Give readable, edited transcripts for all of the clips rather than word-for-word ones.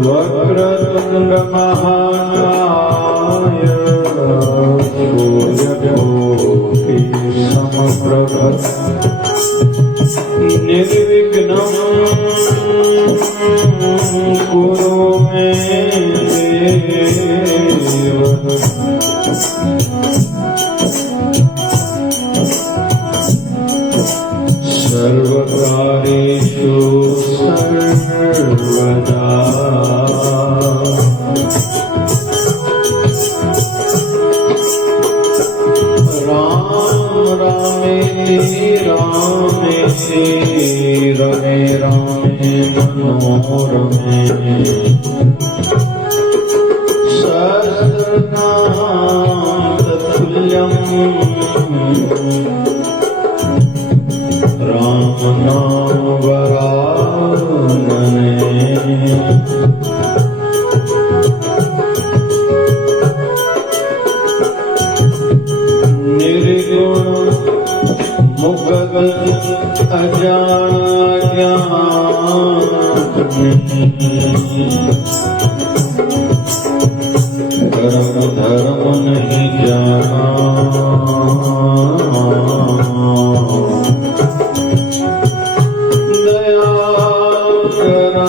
वक्रतुंड महाकाय सूर्यकोटि समप्रभ निर्विघ्नं कुरु मे देव। सर्वकार्येषु सर्वदा रमे रामे मनोरमे सहस्रनाम तत्तुल्यं राम नाम वरानने। निर्गुण मुगल अजान धर्म धर्म नहीं जाना। दया करा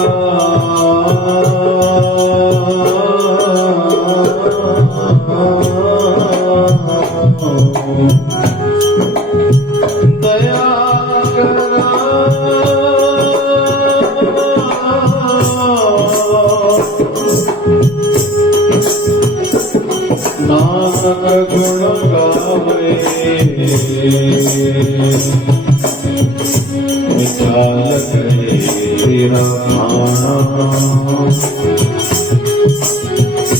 नानक गुण गावे विचार करे तेरा खाना।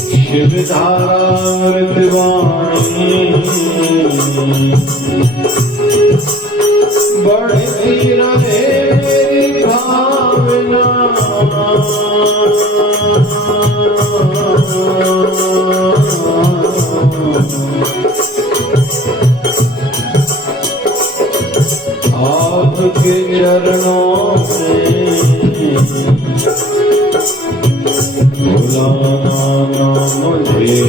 शिव धारा मृतवाणी बढ़ती रहे मेरी भावना। आपके चरणों में भुलाना ना मुझे।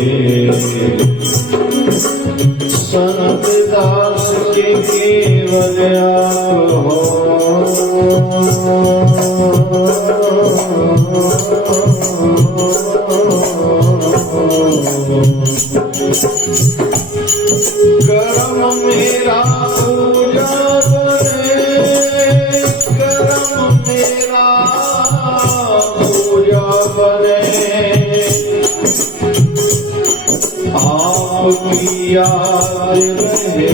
संत दास के केवल आप हो। कर्म मेरा पूजा बने, कर्म मेरा पूजा बने। आपकी याद रहे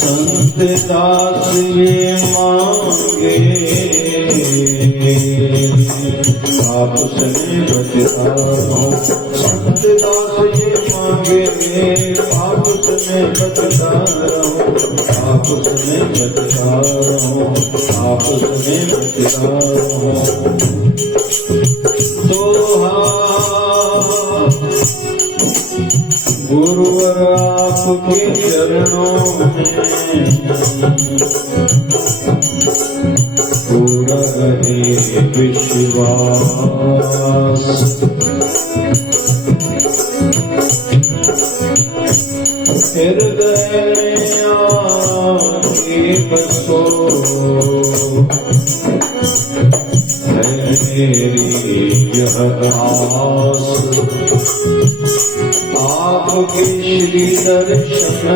संत दास ये मांगे। आपसे बचता हूँ संत दास ये मांगे। आपसे बचता रहूं, आपसे बचता रहूं, आपसे बचता रहूं। गुरुवर आपके चरणों में पूरा रहे विश्वास। हृदय में आके बसो है मेरी यह आस। आपके श्री दर्शन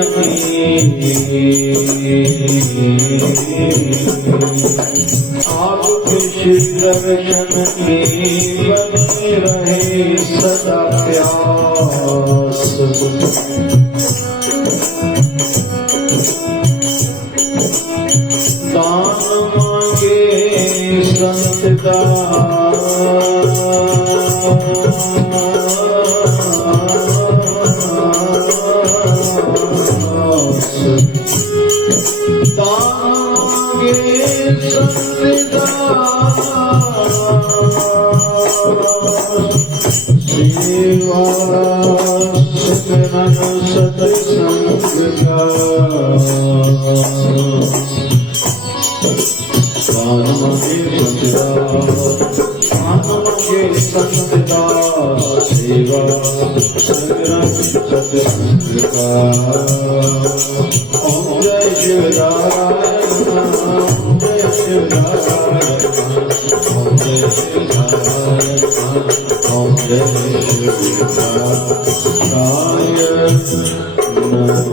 आपके श्री दर्शन बने रहे सदा प्यास। दान मांगे संत दास। सेवा सिमरन सत्संग का कान मगे संतदा सेवा सिमरन सत्संग का। ओम जय शिवनारायण ओम जय शिवनारायण ओम जय शिवनारायण ओम जय शिवनारायण नमः।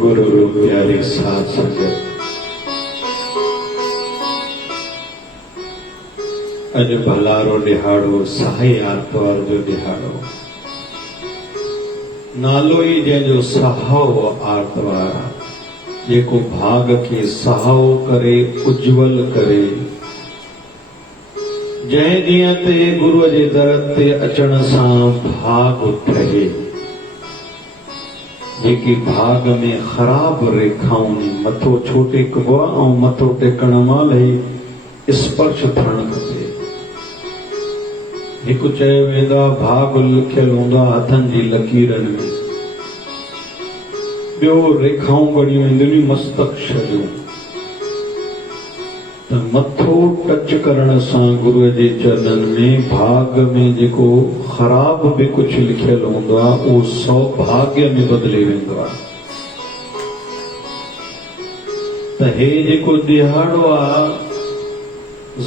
गुरु प्यारे साथ संगत, अज भलारो दिहाड़ो सहाय आर्तवार जो दिहाड़ो नालो ही जंहिंजो सहाओ आर्तवार जेको भाग खे सहाओ करे उज्जवल करे। जंहिं ॾींहं ते गुरुअ जे दर ते अचण सां भाग ठहे, जेकी भाग में ख़राब रेखाऊं मथो छो टेकबो आहे ऐं मथो टेकण महिल ई स्पर्श थियणु खपे। हिकु चयो वेंदो आहे भाग लिखियल हूंदो आहे हथनि जी लकीरनि में, ॿियो रेखाऊं ॻड़ियूं वेंदियूं मस्तक जूं। त मथो टच करण सां गुरुअ जे चरणनि में भाग में जेको ख़राब बि कुझु लिखियल हूंदो आहे उहो सौभाग्य में बदिले वेंदो आहे। त हे जेको दिहाड़ो आहे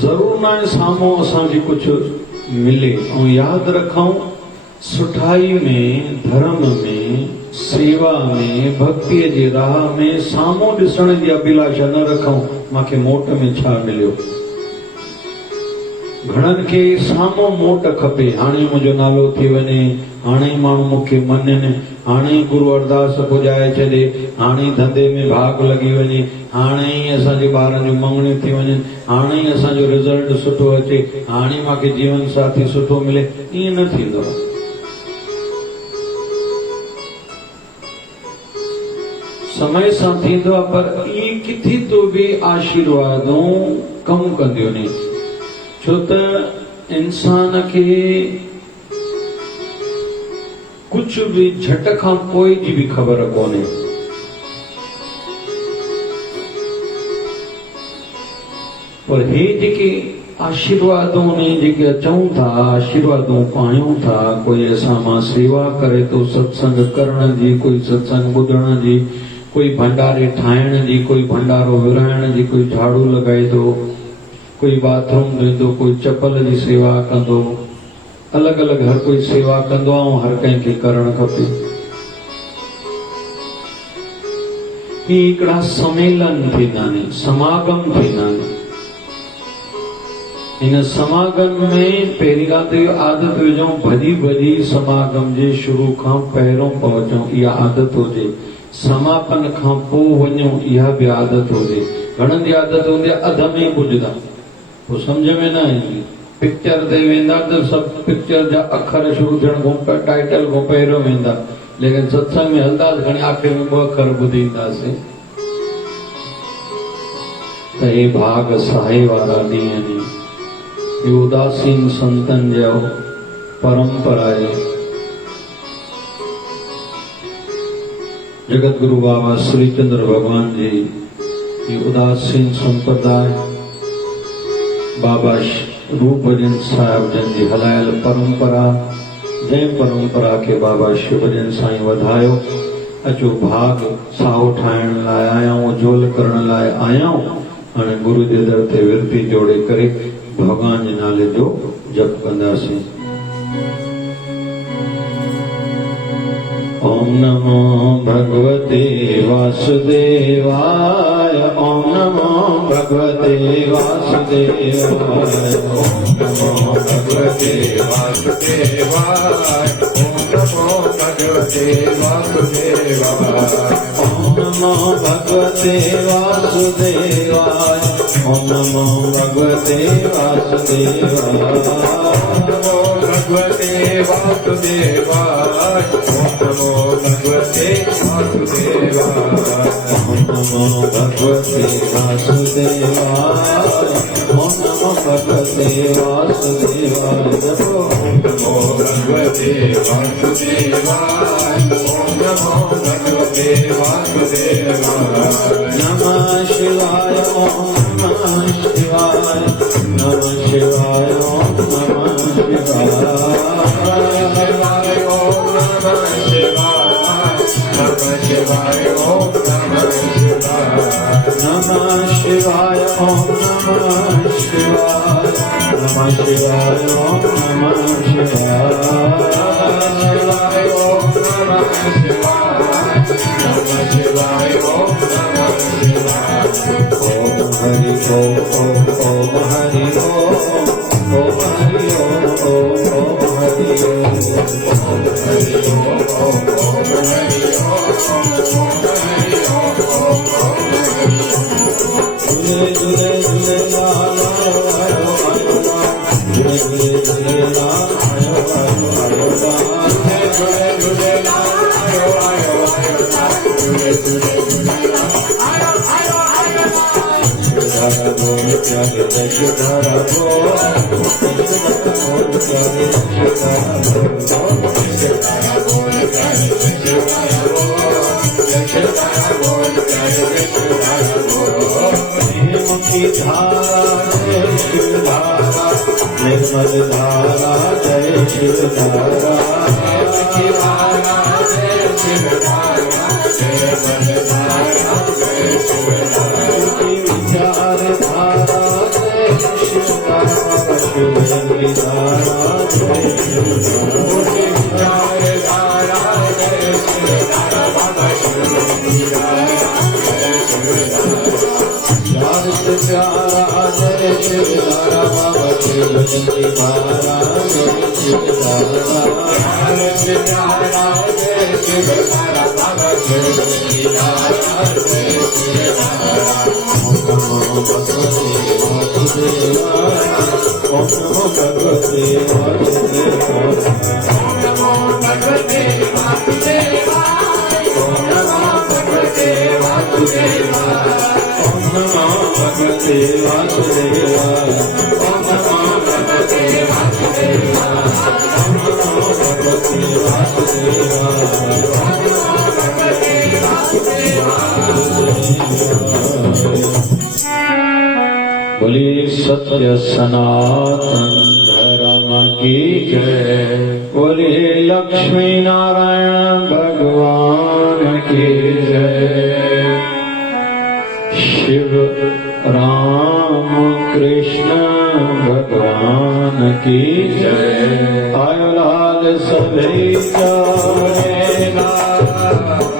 ज़रूर न आहे साम्हूं असांखे कुझु मिले, ऐं यादि रखूं सुठाई में, धर्म में, सेवा में, भक्तीअ जे राह में साम्हूं ॾिसण जी अभिलाषा न रखूं मूंखे मोट में छा मिलियो। घणनि खे साम्हूं मोट खपे, हाणे मुंहिंजो नालो थी वञे, हाणे माण्हू मूंखे मञनि, हाणे गुरू अरदास पुॼाए छॾे, हाणे धंधे में भाग लॻी वञे, हाणे ई असांजे ॿारनि जूं मङणियूं थी वञनि, हाणे ई असांजो रिज़ल्ट सुठो अचे, हाणे मूंखे जीवन साथी सुठो मिले। ईअं न थींदो आहे। समय सां थींदो आहे, पर ईअं किथे तो बि आशीर्वादूं कमु कंदियूं आहिनि। छो त इंसान खे कुझु बि झट खां पोइ जी बि ख़बर कोन्हे। पर हे जेके आशीर्वादों में जेके अचूं था, आशीर्वादों पायूं था, कोई असां मां सेवा करे तो सत्संग करण जी, कोई सत्संग ॿुधण जी, कोई भंडारे ठाहिण जी, कोई भंडारो विराइण जी, कोई झाड़ू लॻाए थो, कोई बाथरूम धोईंदो, कोई चपल जी सेवा कंदो, अलॻि अलॻि हर कोई सेवा कंदो आहे, हर कंहिंखे करणु खपे। ही हिकिड़ा सम्मेलन थींदा आहिनि, समागम थींदा आहिनि। इन समागम में पहिरीं ॻाल्हि त इहो आदत विझूं, भॼी भॼी समागम जे शुरू खां पहिरियों पहुचूं, इहा आदत हुजे। समापन खां पोइ वञूं, इहा बि आदत हुजे। घणनि जी आदत हूंदी आहे अध में पुॼंदा, पोइ सम्झ में न ईंदी। पिक्चर ते वेंदा त सभु पिक्चर जा अखर शुरू थियण खां टाइटल खां पहिरियों वेंदा, लेकिन सत्संग में हलंदासीं खणी आख़िर में ॿ अखर ॿुधी ईंदासीं। त हे भाग सहाय वारा ॾींहं आहिनि। इहो उदासीन संतनि जो परंपरा आहे। जगत गुरु बाबा श्री चंद्र भगवान जी ये उदासीन संप्रदाय बाबा रूप भजन साहिब जन जी हलायल परंपरा, जंहिं परंपरा के बाबा शिव भजन साईं वधायो। अचो भाग साओ ठाहिण लाइ आया, उज्जवल करण लाइ आया। हाणे गुरु जे दर ते विरती जोड़े करे भगवान जे नाले जो जप कंदासीं। ओम नमो भगवते वासुदेवाय, ओम नमो भगवते वासुदेवाय, ओम नमो भगवते वासुदेवाय, ओम नमो भगवते वासुदेवाय, ओम नमो भगवते वासुदेवाय, ओम नमो भगवते वासुदेवाय। भगवते वासुदेवाय ओम नमो भगवते वासुदेवाय ओम नमो भगवते वासुदेवाय ओम नमो भगवते वासुदेवाय जपो ओम नमो भगवते वासुदेवाय ओम नमो भगवते वासुदेवाय नमः शिवाय ओम नमः शिवाय नमः शिवाय ओम नमः शिवाय ओम नमः शिवाय नमः शिवाय ओम नमः शिवाय नमः शिवाय ओम नमः शिवाय नमः शिवाय ओम नमः शिवाय ओम नमः शिवाय नमः शिवाय ओम नमः शिवाय ओम हरि ओम हरि ओम हरि ओम हरि ओम हरि ओम हरि झूले झूले झूले लाल आयो आयो आयो झूले झूले झूले लाल आयो आयो आयो झूले झूले आयो आयो आयो झूले झूले आयो आयो आयो धारा बोल प्यारे दश धारा बोल प्यारे दश धारा बोल की धारा जय शिव धारा निर्मल धारा जय शिव धारा की धारा जय शिव धारा निर्मल धारा जय शिव धारा विचार धारा जय शिव धारा शिवलिंग धारा जय शिव विचार धारा जय शिव धारा बाबा शिवलिंग धारा जय शिव धारा प्यार से प्यारा जय शिव धारा बाबा शिवलिंग धारा जय शिव धारा प्यार से प्यारा जय शिव धारा बाबा शिवलिंग धारा जय शिव धारा ओम नमो भगवते वासुदेवाय ओम नमो भगवते वासुदेवाय ओम नमो भगवते वासुदेवाय ओम नमो भगवते वासुदेवाय ओम नमो भगवते वासुदेवाय ओम नमो भगवते वासुदेवाय ओम नमो भगवते वासुदेवाय बोलिए सत्य सनातन धर्म की जय बोलिए लक्ष्मी नारायण भगवान की जय शिव राम कृष्ण भगवान की जय आयो लाल सभी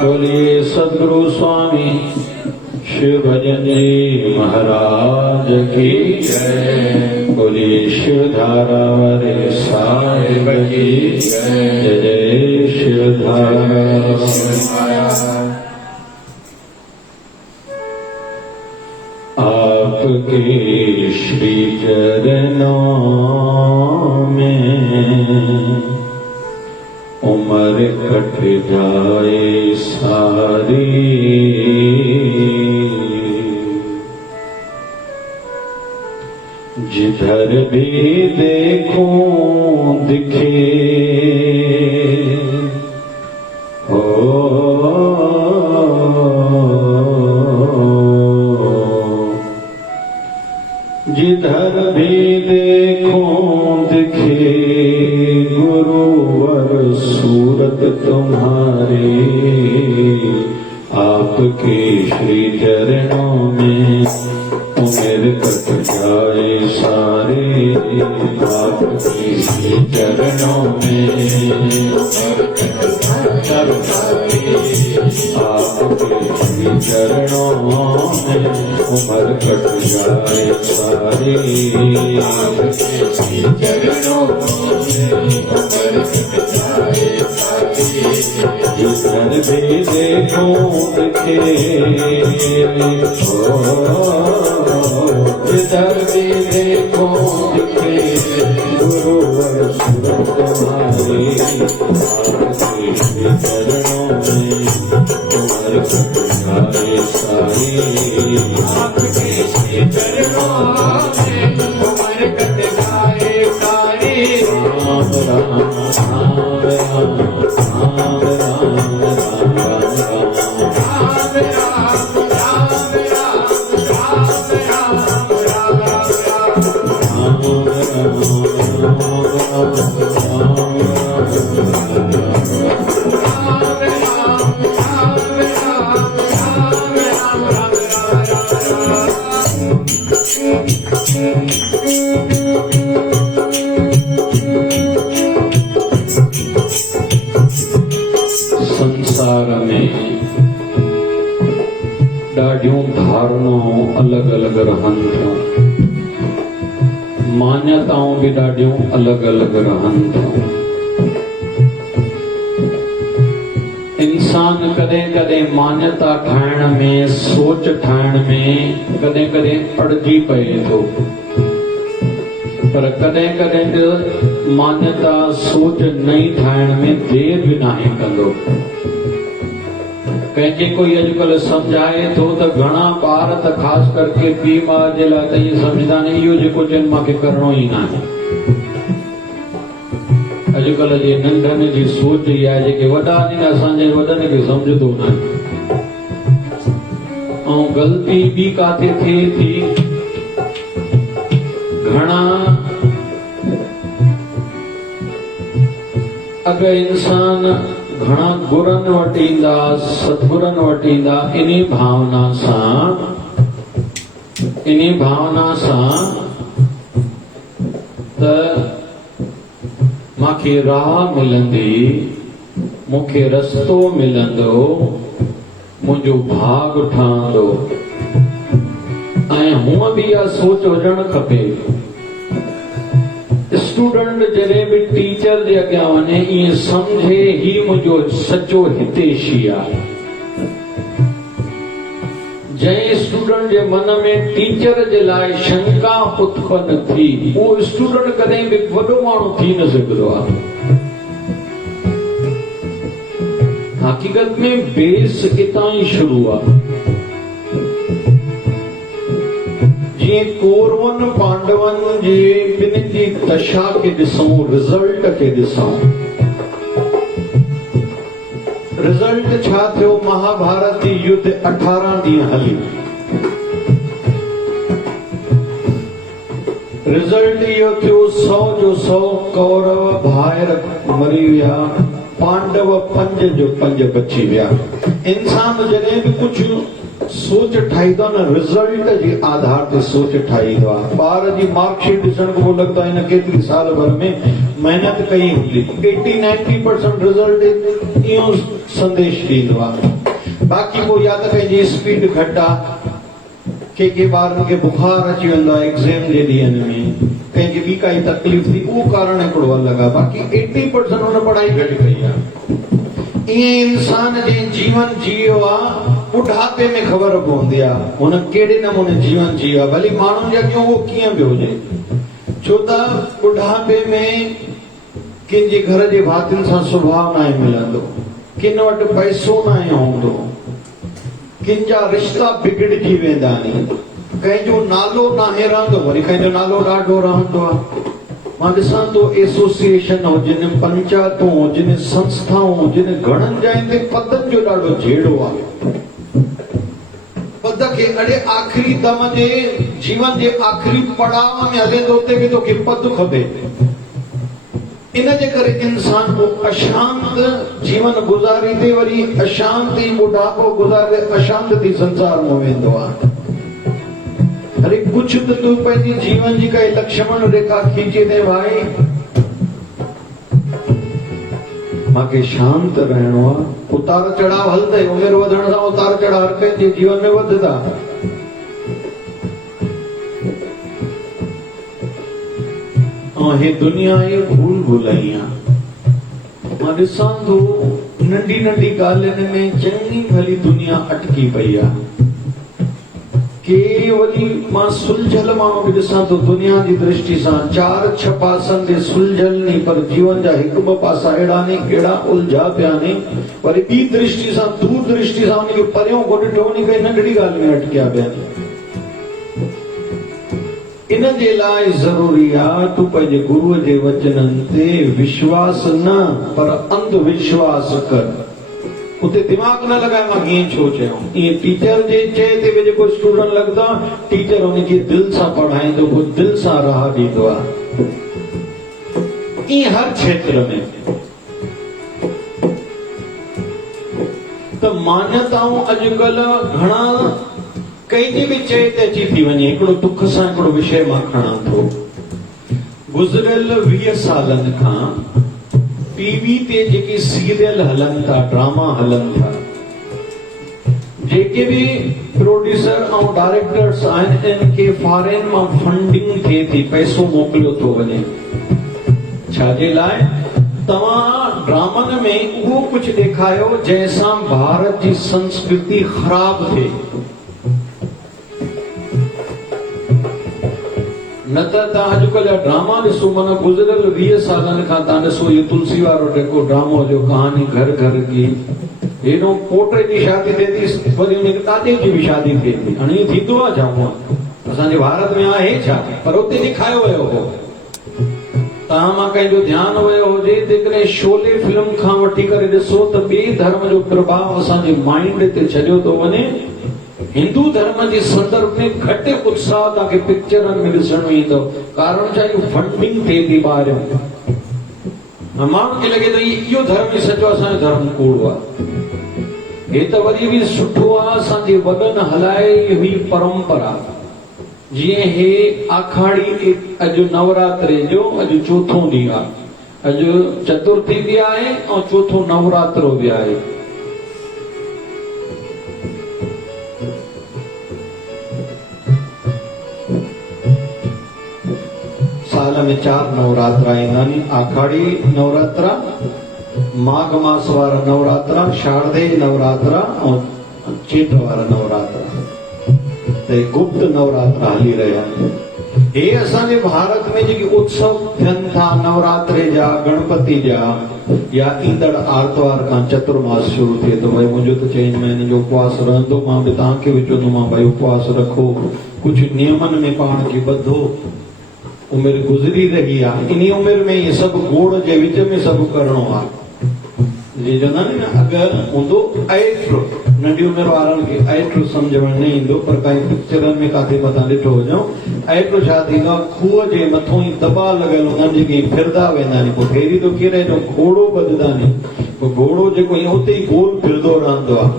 बोलिए सद्गुरु स्वामी शिव भजन जी महाराज की जय बोलिए शिव धारा वाले साहिब की जय जय शिव धारा आपके श्री चरणों में उम्र कट जाए सारी जिधर भी देखूं दिखे हो जिधर भी देखूं दिखे गुरुवर सूरत तुम्हारी आपके श्री चरणों में उम्र कट जाए सारे आपके श्री चरणों में आपके श्री चरणों में उम्र कट जाए सारे चरणों जिधर भी देखो दिखे जिधर भी देखो दिखे गुरुवर सूरत तुम्हारी, आपके चरणों में तुम्हारे सत्यारे सारी, आपके चरणों में तुम्हारे कटकाए सारी। राम राम राम राम राम राम राम संसार में ॾाढियूं धारणाऊं अलग अलग रहनि थियूं, मान्यताऊं भी ॾाढियूं अलग अलग रहनि थियूं। इंसान कॾहिं कॾहिं मान्यता ठाहिण में, सोच ठाहिण में कॾहिं कॾहिं अड़जी पए थो, पर कॾहिं कॾहिं मान्यता सोच नई ठाहिण में देर भी नाहे कंदो। कंहिंखे कोई अॼुकल्ह सम्झाए थो त घणा ॿार त ख़ासि करके पीउ माउ जे लाइ त इहे सम्झंदा आहिनि इहो जेको चइनि मूंखे करिणो ई नाहे। अॼुकल्ह जे नंढनि जी सोच इहा आहे, जेके वॾा आहिनि असांजे वॾनि खे सम्झंदो न आहे। ऐं ग़लती ॿी काथे थिए थी, घणा अगरि इंसान घणा गुरनि वटि ईंदा, सतगुरनि वटि ईंदा, इन्ही भावना सां त मूंखे राह मिलंदी, मूंखे रस्तो मिलंदो, मुंहिंजो भाग ठहंदो, ऐं हूअं बि इहा सोच हुजणु खपे। स्टूडेंट जॾहिं बि टीचर जे अॻियां वञे ईअं सम्झे ही मुंहिंजो सचो हितेशी आहे। जंहिं स्टूडेंट जे मन में टीचर जे लाइ शंका उत्पन्न थी, उहो स्टूडेंट कॾहिं बि वॾो माण्हू थी न सघंदो आहे। हकीकत में बेस इतां ई शुरू आहे। जीअं कौरवनि पांडवनि जे ॿिन्हिनि जी दशा खे ॾिसूं, रिज़ल्ट खे ॾिसूं, रिज़ल्ट छा थियो? महाभारत जी युद्ध 18 ॾींहं हली। रिज़ल्ट इहो थियो 100 जो 100 कौरव भाइर मरी विया, पांडव 5 जो 5 बची विया। इंसान जॾहिं बि कुझु सोच ठाहींदो न, रिज़ल्ट जे आधार ते सोच ठाहींदो आहे। ॿार जी मार्कशीट ॾिसण खां पोइ लॻंदो आहे हिन केतिरी साल भर में महिनत कई हूंदी। 80-90% रिज़ल्ट इहो संदेश ॾींदो आहे। बाक़ी पोइ या त पंहिंजी स्पीड घटि आहे, के ॿारनि खे बुखार अची वेंदो आहे एग्ज़ाम जे ॾींहंनि में, कंहिंखे ॿी काई तकलीफ़ थी, उहो कारण हिकिड़ो अलॻि आहे। बाक़ी 80% हुन पढ़ाई घटि कई आहे। ईअं इंसान जंहिं जीवन जियो आहे, बुढ़ापे में ख़बर पवंदी आहे हुन कहिड़े नमूने जीवन जियो आहे। भली माण्हुनि जे अॻियां उहो कीअं बि हुजे, छो त बुढ़ापे में कंहिंजे घर जे भातियुनि सां सुभाउ नाहे मिलंदो, किन वटि पैसो नाहे हूंदो, किन जा रिश्ता बिगड़जी वेंदा आहिनि, कंहिंजो नालो नाहे रहंदो, वरी कंहिंजो नालो ॾाढो रहंदो आहे। मां ॾिसां थो एसोसिएशन हुजनि, पंचायतूं हुजनि, संस्थाऊं हुजनि, घणनि जाइनि ते पदनि जो ॾाढो झेड़ो आहे। पद खे अड़े आख़िरी दम जे जीवन जे आख़िरी पड़ाव में हले थो, उते बि तोखे पद खपे। इन जे करे इंसान को अशांत जीवन गुज़ारींदे वरी अशांति बुढ़ापो गुज़ारे अशांति संसार में वेंदो आहे। अरे कुछ तो तू पंहिंजी जीवन जी काई लक्ष्मण रेखा खींचे दे भाई, मूंखे शांत रहणो आहे। उतार चढ़ाव हलंदे, उमिरि वधण सां उतार चढ़ाव हर कंहिंजे जीवन में वधंदा। ऐं हे दुनिया जी भूल भुलैया। मां ॾिसां थो नंढी नंढी ॻाल्हियुनि में चङी भली दुनिया अटकी पई आहे। के वरी मां सुलझल माण्हू बि ॾिसां तो दुनिया जी दृष्टि सां 4-6 पासनि ते सुलझल नहीं, पर जीवन जा 1-2 पासा अहिड़ा नहीं अहिड़ा उलझा पिया नहीं। वरी ॿी दृष्टि सां दूर दृष्टि सां उनखे परियों को ॾिठो वञी कोई नंढड़ी ॻाल्हि में अटकिया पिया आहिनि। इन जे लाइ ज़रूरी आहे तूं पंहिंजे गुरूअ जे वचननि ते विश्वास न पर अंधविश्वास कर। उते दिमाग़ न लॻाए मां कीअं छो चयो। ईअं टीचर जे चए ते बि जेको स्टूडेंट लॻंदो आहे टीचर उनखे दिलि सां पढ़ाईंदो, उहो दिलि सां राह ॾींदो आहे। ईअं हर क्षेत्र में त मान्यताऊं अॼुकल्ह घणा कंहिंजे बि चए ते अची थी वञे। हिकिड़ो दुख सां हिकिड़ो विषय मां खणां थो। गुज़िरियल 20 सालनि खां टीवी ते जेके सीरियल हलन था, ड्रामा हलन था, जेके भी प्रोड्यूसर और डायरेक्टर्स आहिनि इनके फॉरेन मां फंडिंग थिए थी, पैसो मोकिलियो थो वञे। छाजे लाइ? तव्हां ड्रामनि में उहो कुझु ॾेखारियो जंहिंसां भारत जी संस्कृति ख़राब थिए। न त तव्हां अॼुकल्ह ड्रामा ॾिसो, माना गुज़िरियल 20 सालनि खां तव्हां ॾिसो इहो तुलसी वारो जेको ड्रामो जो कहानी घर घर की, हेॾो पोटे जी शादी थिए थी, वरी उनखे ॾाॾे जी बि शादी थिए थी। हाणे ईअं थींदो आहे छा? असांजे भारत में आहे छा? पर उते ॾेखारियो वियो हो। तव्हां मां कंहिंजो ध्यानु वियो हुजे जेकॾहिं शोले फिल्म खां वठी करे ॾिसो त ॿिए धर्म जो प्रभाव असांजे माइंड ते छॾियो थो वञे। हिंदू धर्म जे संदर्भ में घटि उत्साह तव्हांखे पिक्चरनि में ॾिसण में ईंदो। कारण छा? इहो फंडिंग थिए थी ॿाहिरियों। माण्हुनि खे लॻे थो इहो धर्म ई सचो, असांजो धर्म कूड़ो आहे। हे त वरी बि सुठो आहे, असांजे वॾनि हलाए हुई परंपरा। जीअं हे आखाड़ी अॼु नवरात्रे जो अॼु चोथों ॾींहुं आहे, अॼु चतुर्थी बि आहे ऐं चोथों नवरात्रो बि आहे। साल में 4 नवरात्रा ईंदा आहिनि। आखाड़ी नवरात्रा, माघ मास वारा नवरात्रा, शारदेय नवरात्रा ऐं चेट वारा नवरात्रा। त गुप्त नवरात्रा हली रहिया आहिनि। हे असांजे भारत में जेके उत्सव थियनि था नवरात्रे जा, गणपति जा, या ईंदड़ आर्तवार खां चतुर्मास शुरू थिए थो। भई मुंहिंजो त 4 महीननि जो उपवास रहंदो, मां बि तव्हांखे बि चवंदोमांव भई उपवास रखो, कुझु नियमनि में पाण खे ॿधो। उमिरि गुज़री रही आहे, इन उमिरि में ये सभु गोड़ जे विच में सभु करणो आहे। जी चवंदा आहिनि न अॻु हूंदो ऐट्रो, नंढी उमिरि वारनि खे ऐट्रो सम्झ में न ईंदो, पर काई पिक्चरनि में काथे मथां ॾिठो हुजऊं। ऐट्रो छा थींदो आहे? खूह जे मथां ई दॿा लॻल हूंदा आहिनि जेके फिरदा वेंदा आहिनि। पोइ फेरी थो किरे जो घोड़ो ॿधंदा आहिनि। पोइ घोड़ो जेको ईअं उते ई गोल फिरंदो रहंदो आहे,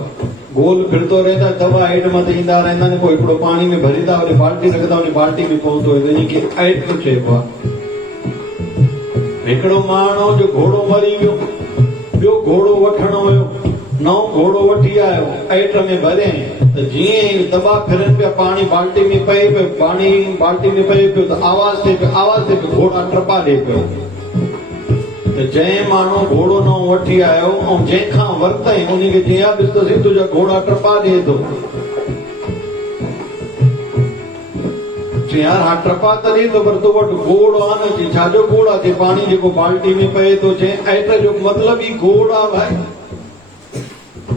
गोल फिरंदो रहंदा, दॿा हेठि मथे ईंदा रहंदा आहिनि। पोइ हिकिड़ो पाणी में भरींदा, वरी बाल्टी रखंदा, वरी बाल्टी में पहुतो वेंदो, इनखे ऐट्रो चइबो आहे। हिकिड़ो माण्हू जो घोड़ो मरी वियो, ॿियो घोड़ो वठणो हुयो, नओं घोड़ो वठी आयो, ऐट में भरे, त जीअं ई दॿा फिरनि पिया, पाणी बाल्टी में पए पियो, पाणी बाल्टी में पए पियो त आवाज़ थिए पियो, घोड़ा टपा ॾे पियो। त जंहिं माण्हू घोड़ो नओं वठी आयो ऐं जंहिंखां वरितई उनखे चया ॾिसंदसि तुंहिंजा घोड़ा टपा ॾे थो। यार हा टपा त ॾे थो, पर तो वटि घोड़ आहे न। छाजो घोड़ आहे? पाणी जेको बाल्टी में पए थो। चए ऐट जो मतिलब ई घोड़ आहे भाई।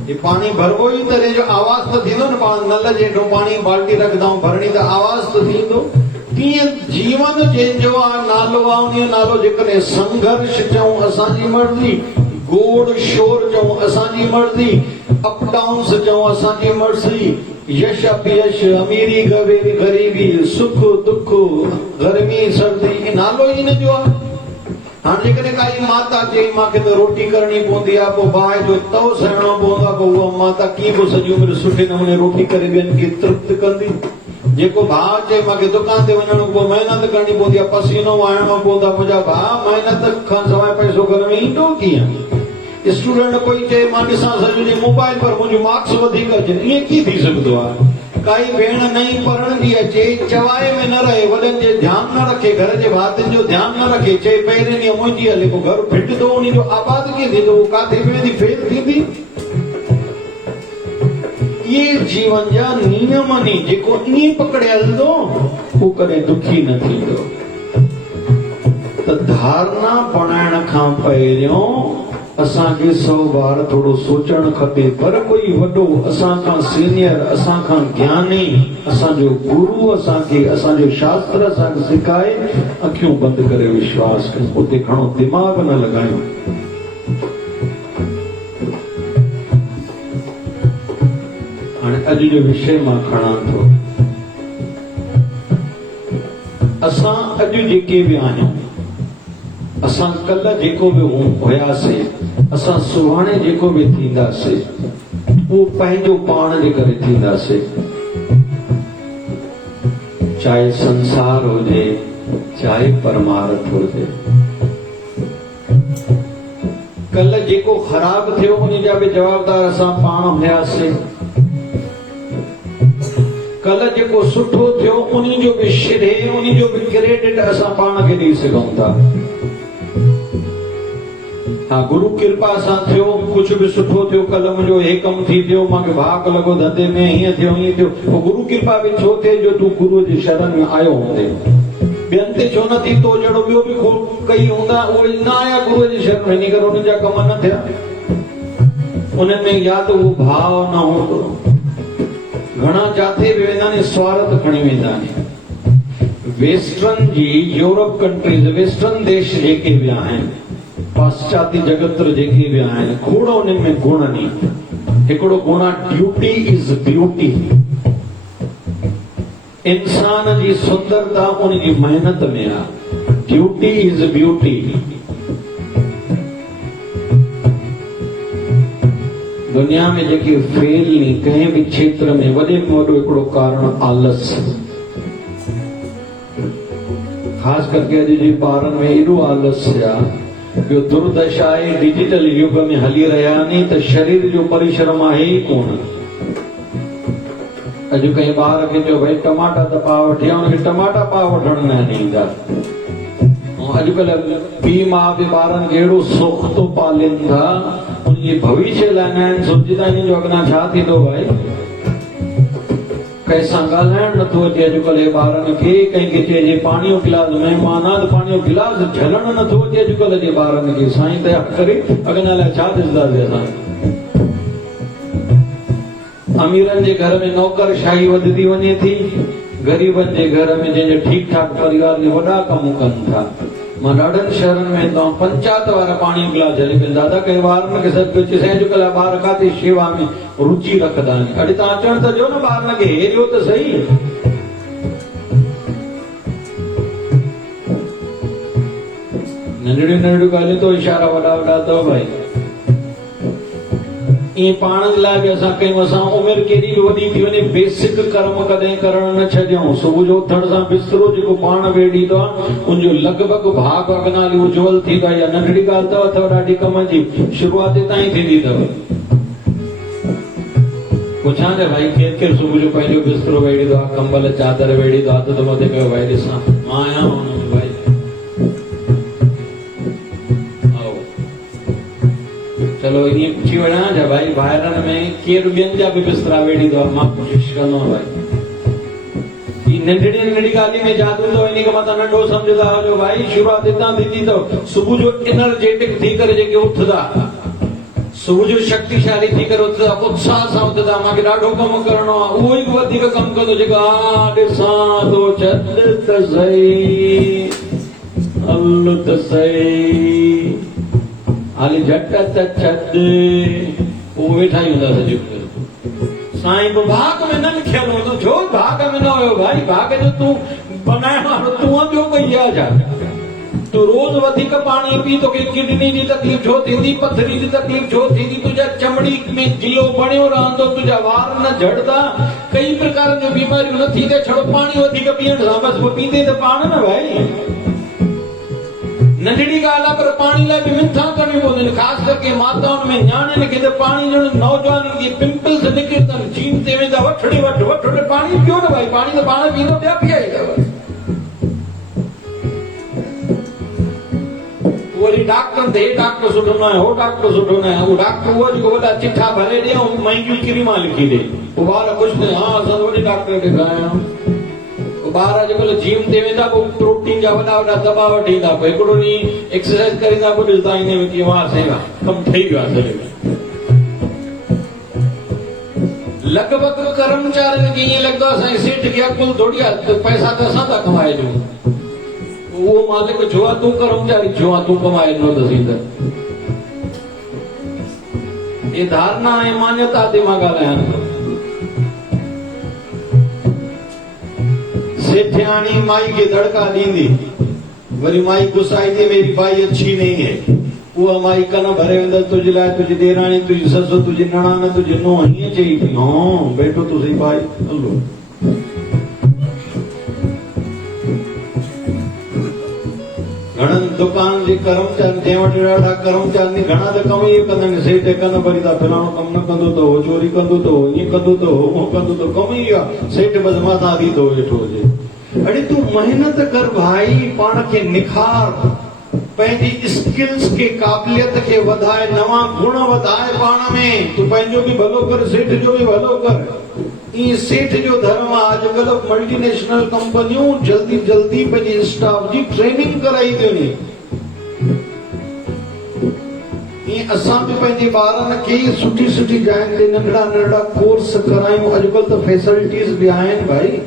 ये पाणी भरबो ई तरह जो आवाज़ त थींदो न। पाण नल जेठो पाणी बाल्टी रखंदाऊं भरणी त आवाज़ त थींदो। तीअं जीवन जंहिंजो आहे नालो आहे, उन नालो जेकॾहिं संघर्ष चऊं असांजी मर्ज़ी, गोड़ शोर चऊं असांजी मर्ज़ी, अप डाउन्स चऊं असांजी मर्ज़ी, यश अपयश, अमीरी गरीबी, सुख दुख, गर्मी सर्दी, नालो ई हिन जो आहे। हाणे जेकॾहिं काई माता चई मूंखे त रोटी करणी पवंदी आहे, पोइ बाहि जो तव सहणो पवंदो आहे, पोइ उहा माता कीअं पोइ सॼी उमिरि सुठे नमूने रोटी करे ॿियनि खे तृप्त कंदी? जेको भाउ चए मूंखे दुकान ते वञणो, पोइ महिनत करणी पवंदी आहे, पसीनो वाइणो पवंदो आहे। मुंहिंजा भाउ महिनत खां सवाइ पैसो घर में ईंदो कीअं? स्टूडेंट कोई चए मां ॾिसां सॼो ॾींहुं मोबाइल पर मुंहिंजो मार्क्स वधीक अचे, ईअं कीअं थी सघंदो आहे? काई भेण नई पढ़ंदी अचे, चवाए में न रहे, वॾनि जे ध्यानु न रखे, घर जे भातियुनि जो ध्यानु न रखे, चए पहिरें ॾींहुं मुंहिंजी हले, पोइ घर फिटंदो, उन जो आबाद कीअं थींदो? काथे वेंदी फेल थींदी? ये जीवन जा नियम नहीं जेको ईअं पकड़े हलंदो वो कॾहिं दुखी न थींदो। त धारणा बणाइण खां पहिरियों असांखे 100 बार थोड़ो सोचणु खपे। पर कोई वॾो असां खां सीनियर, असां खां ज्ञानी, असांजो गुरु असांखे, असांजो शास्त्र असांखे सिखाए, अखियूं बंदि करे विश्वास कयूं, उते घणो दिमाग़ न लॻायूं। हाणे अॼु जो विषय मां खणां थो। असां अॼु जेके बि आहियूं, असां कल्ह जेको बि हुयासीं, असां सुभाणे जेको बि थींदासीं, उहो पंहिंजो पाण जे करे थींदासीं। चाहे संसार हुजे, चाहे परमार्थ हुजे। कल्ह जेको ख़राब थियो उन जा बि जवाबदार असां पाण हुयासीं। कल्ह जेको सुठो थियो उन जो बि श्रेय, उन जो बि क्रेडिट असां पाण खे ॾेई सघूं था। हाँ, गुरु कृपा सां थियो, कुछ भी सुठो थियो, कल मुझो हे कम थी थियो, मांखे भाग लॻो धंधे में, हीअं थियो हीअं थियो, पोइ गुरु कृपा बि छो थिए जो तूं गुरुअ जी शरण में आयो हूंदे। ॿियनि ते छो न थी, तो जहिड़ो ॿियो बि कई हूंदा, उहे न आया गुरुअ जी शरण में, इन करे उन जा कम न थिया। उन्हनि में या त उहो भाव न हूंदो। घणा जाथे बि वेंदा आहिनि, स्वार्थ खणी वेंदा आहिनि। वेस्टर्न जी यूरोप कंट्रीज़, वेस्टर्न देश जेके बि आहिनि, पाश्चात्य जगत जेके बि आहिनि, खोड़ उन्हनि में गुण नी। हिकिड़ो गुण आहे ड्यूटी इज ब्यूटी। इंसान जी सुंदरता उनजी मेहनत में आहे। Duty is beauty. दुनिया में जेके फेल नी कंहिं बि क्षेत्र में, वॾे में वॾो हिकिड़ो कारण आलस। ख़ासि करके अॼु जे ॿारनि में एॾो आलस आहे। ॿियो दुर्दशा आहे, डिजिटल युग में हली रहिया आहिनि त शरीर जो परिश्रम आहे ई कोन। अॼु कंहिं ॿार खे चयो भई टमाटा त पाव वठी आ, हुनखे टमाटा पाव वठण न ईंदा। अॼुकल्ह पीउ माउ बि ॿारनि खे अहिड़ो सुख थो पालीनि था, उनजे भविष्य लाइ न आहिनि सोचींदा, इन जो अॻियां छा थींदो भाई। कंहिंसां ॻाल्हाइण नथो अचे अॼुकल्ह ॿारनि खे। कंहिंखे चइजे पाणी जो गिलास, महिमान आहे त पाणी जो गिलास झलण नथो अचे अॼुकल्ह जे ॿारनि खे। साईं दया करे अॻियां लाइ छा ॾिसंदासीं असां। अमीरनि जे घर में नौकरशाही वधंदी वञे थी, ग़रीबनि जे घर में जंहिंजे ठीकु ठाक परिवार में वॾा कम कनि था। मां ॾाढनि शहरनि में वेंदो आहियां, पंचायत वारा पाणी जो गिलास झले पिया। दादा कंहिं ॿारनि खे सॾु अचे, साईं अॼुकल्ह ॿार काथे शेवा में रुचि रखंदा आहिनि। अॼु तव्हां अचण त ॾियो न ॿारनि खे, हेरियो त सही। नंढड़ियूं नंढड़ियूं ॻाल्हियूं तो इशारा वॾा वॾा अथव भाई। ईअं पाण जे लाइ बि असां कयूं। असां उमिरि केॾी बि वॾी थी वञे, बेसिक कर्म कॾहिं करण न छॾियूं। सुबुह जो उथण सां बिस्तरो जेको पाण वेड़ींदो आहे, उनजो लॻभॻि भाग अॻियां उज्जवल थींदो आहे। या नंढड़ी ॻाल्हि अथव ॾाढी कम जी, शुरूआत हितां ई थींदी अथव। पुछां त भाई केरु केरु सुबुह जो पंहिंजो बिस्तरो वेड़ींदो आहे, कंबल चादर वेड़ींदो आहे, त मथे कयो भाई ॾिसां मां आहियां हुनमें भाई। चलो ईअं पुछी वञा जा भाई, ॿाहिरनि में केरु ॿियनि जा बि बिस्तरा वेड़ींदो आहे, मां कोशिशि कंदो आहियां भाई। ही नंढड़ी नंढड़ी ॻाल्हि में जादू अथव, इन खे मां तव्हां नंढो सम्झंदा हुजो भाई। शुरूआत हितां थींदी अथव। सुबुह जो एनर्जेटिक थी करे जेके उथंदा, सुबुह जो शक्तिशाली थी करे उथंदा, उत्साह सां उथंदा, मूंखे ॾाढो कमु करणो आहे, उहो ई वधीक कमु कंदो जेको ॾिसां थो छॾ त सही, हल त सही, हाली झट त छॾ, उहो वेठा ई हूंदा सॼो। साईं बि भाग में न लिखियल हूंदो। छो भाग में न हुयो भाई? भाग जो तूं बनाइण वारो तूं ॿियो कोई आहे छा? तूं रोज़ वधीक पाणी पी, तोखे किडनी जी तकलीफ़ छो थींदी, पथरी जी तकलीफ़ छो थींदी, तुंहिंजा चमड़ी में जिलो बणियो रहंदो, तुंहिंजा वार न झड़ंदा, कई प्रकारनि जूं बीमारियूं न थींदे। छड़ो पाणी वधीक पीअण सां बसि पींदे त पाण न भाई। नंढड़ी ॻाल्हि आहे, पर पाणी लाइ बि मिथां करणियूं पवंदियूं। ख़ासि करके माताउनि में, न्याणियुनि खे त पाणी ॼण नौजवाननि खे पिंपल्स निकिरनि, जीन ते वेंदा, वठड़े वठड़े पाणी पियो न भाई। पाणी त पाण पींदो, ॿिया पीआईंदव। वरी डॉक्टर ते, हे डॉक्टर सुठो न आहे, हो डॉक्टर सुठो न आहे। उहो डॉक्टर उहो जेको वॾा चिठा भरे ॾे ऐं महांगियूं क्रीमां लिखी ॾे। वो ॿार ख़ुशि थिए, हाँ असां वॾे डॉक्टर खे ॾेखारिया। ॿार अॼुकल्ह जिम ते वेंदा, पोइ प्रोटीन जा वॾा वॾा दॿा वठी ईंदा, पोइ हिकिड़ो ॾींहुं एक्सरसाइज करींदा, पोइ ॾिसंदा ईंदे में की वाह साईं वाह, कमु ठही वियो आहे शरीर में। लॻभॻि कर्मचारियुनि खे ईअं लॻंदो आहे असांजे सेठ खे अकुल थोड़ी आहे, पैसा त असां था कमाए ॾियूं। उहो मालिक छो आहे, तूं कर्मचारी छो आहे, तूं कमाए ॾिनो अथसीं त। ये धारणा ऐं मान्यता ते मां ॻाल्हायां थो। सेठियाणी माई खे दड़का ॾींदी, वरी माई गुस्साईंदी, मेरी बाई अच्छी नहीं है। उहा माई कन भरे वेंदसि, तुंहिंजे लाइ तुंहिंजी ॾेराणी, तुंहिंजी ससु, तुंहिंजी निणान, तुंहिंजी नुंहुं हीअं चई पई, हाँ बेटो तूं सही बाई हलो। घणनि दुकान जे कर्मचारी, जंहिं वटि ॾाढा कर्मचारी, घणा त कम इहे कंदा आहिनि, सेठ कन भरींदा, फलाणो कमु न कंदो त हो चोरी कंदो त हो ईअं कंदो त हो कंदो त, कम ई आहे सेठ बसि मथां ॾींदो वेठो हुजे। अड़े तूं मेहनत कर भाई, पाण खे निखार, पंहिंजी स्किल्स खे, क़ाबिलियत खे वधाए, नवां गुण वधाए पाण में। तूं पंहिंजो बि भलो कर, सेठ जो बि भलो कर। ईअं सेठ जो धर्म आहे। अॼुकल्ह मल्टीनेशनल कंपनियूं जल्दी जल्दी पंहिंजे स्टाफ जी ट्रेनिंग कराई थियूं नी। ईअं असां बि पंहिंजे ॿारनि खे सुठी सुठी जाइनि ते नंढड़ा नंढड़ा कोर्स करायूं। अॼुकल्ह त फैसिलिटीज़ बि आहिनि भाई।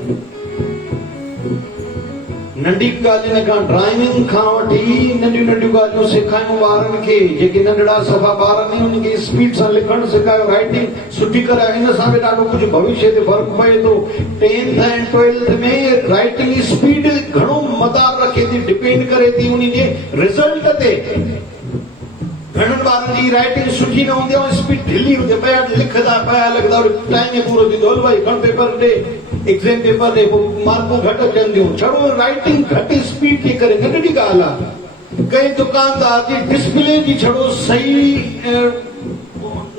नंढी ॻाल्हियुनि खां, ड्राइविंग खां वठी नंढियूं नंढियूं ॻाल्हियूं सेखारियूं ॿारनि खे। जेके नंढड़ा सफ़ा ॿार आहिनि उन्हनि खे स्पीड सां लिखणु सेखारियो, राइटिंग सुठी करे। इन सां बि ॾाढो कुझु भविष्य ते फ़र्क़ु पए थो। 10th ऐं 12th में राइटिंग स्पीड घणो मदार रखे थी, डिपेंड करे थी उन्ही जे रिज़ल्ट ते। घणनि ॿारनि जी राइटिंग सुठी न हूंदी आहे, स्पीड ढिली हूंदी आहे, ॿिया लिखंदा पिया लॻंदा, टाइम पूरो थींदो, हल भाई खण पेपर ॾे, एग्ज़ाम पेपर ॾे, पोइ मार्कूं घटि अचनि थियूं। छड़ो राइटिंग घटि स्पीड जे करे नंढड़ी ॻाल्हि आहे। कंहिं दुकानदार जी डिस्प्ले जी छड़ो सही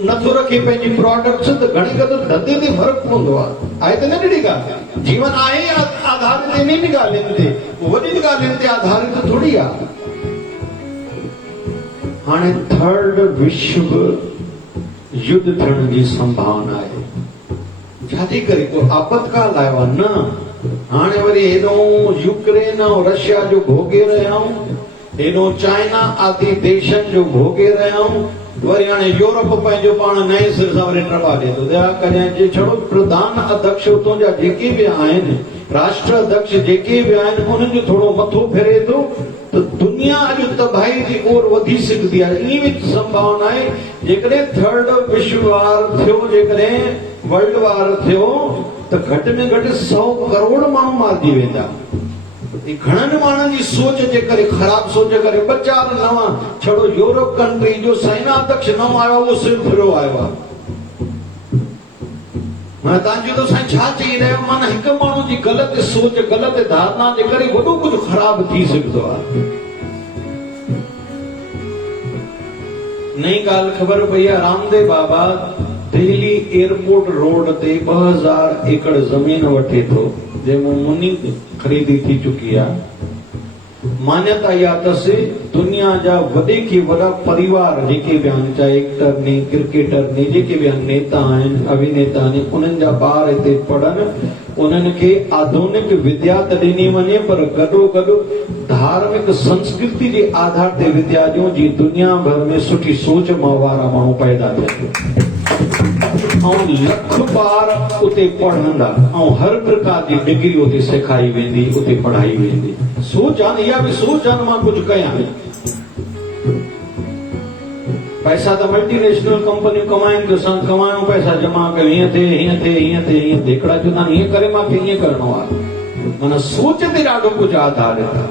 नथो रखे पंहिंजी प्रोडक्ट्स, त घणी क़दुरु धंधे ते फ़र्क़ु पवंदो आहे त नंढड़ी ॻाल्हि। जीवन आहे आधारित इन बि ॻाल्हियुनि ते, वॾियुनि ॻाल्हियुनि ते आधारित थोड़ी आहे। हाणे थर्ड विश्व युद्ध थियण जी संभावना आहे। छाजे करे? को आपतकाल आयो आहे न। हाणे वरी हेॾो यूक्रेन ऐं रशिया जो भोगे रहिया आहियूं, हेॾो चाइना आदि देशनि जो भोगे रहिया आहियूं। वरी हाणे यूरोप पंहिंजो पाण नए सिर सां वरी ट्रबा ॾिए थो। दया कजांइ जे छड़ो प्रधान अध्यक्ष उतां जा जेके बि आहिनि, राष्ट्र अध्यक्ष जेके बि आहिनि, उन्हनि जो थोरो मथो फिरे थो त दुनिया अॼु तबाही जी ओर वधी सघंदी आहे। ईअं बि संभावना आहे जेकॾहिं थर्ड विश्व वार थियो, जेकॾहिं वर्ल्ड वार थियो, त घटि में घटि 100 करोड़ माण्हू मारिजी वेंदा। घणनि माण्हुनि जी सोच जे करे, ख़राब सोच करे ॿ चार नवां, छड़ो यूरोप कंट्री जो सेना अध्यक्ष नओं आयो, उहो सिर्फ़ फिरो आयो आहे। मां तव्हांजो त साईं छा चई रहियो, माना हिकु माण्हू जी ग़लति सोच, ग़लति धारणा जे करे वॾो कुझु ख़राब थी सघंदो आहे। नई ॻाल्हि ख़बर पई आहे, रामदेव बाबा दिल्ली एयरपोर्ट रोड ते 2000 एकड़ ज़मीन वठे थो, जंहिंमें मुनी ख़रीदी थी चुकी आहे। मान्यता इहा अथसि, दुनिया जा वॾे के वॾा परिवार जेके बि आहिनि, चाहे एक्टर ने, क्रिकेटर ने, जेके बि आहिनि, नेता आहिनि, अभिनेता आहिनि, उन्हनि जा ॿार हिते पढ़नि, उन्हनि खे आधुनिक विद्या त ॾिनी वञे, पर गॾोगॾु धार्मिक संस्कृति जे आधार ते विद्या ॾियूं, जी दुनिया भर में सुठी सोच वारा माण्हू पैदा थियनि। ऐं लख ॿार उते पढ़ंदा ऐं हर प्रकार जी डिग्री उते सेखारी वेंदी, उते पढ़ाई वेंदी। सोच आहे, इहा बि सोच आहे, मां कुझु कयां। पैसा त मल्टीनेशनल कंपनियूं कमाइनि थियूं, असां कमायूं, पैसा जमा कयूं, हीअं थिए, हीअं थिए, हीअं थिए, हीअं थिए। हिकिड़ा चवंदा आहिनि हीअं करे, मूंखे हीअं करिणो आहे। माना सोच ते ॾाढो कुझु आधारित आहे।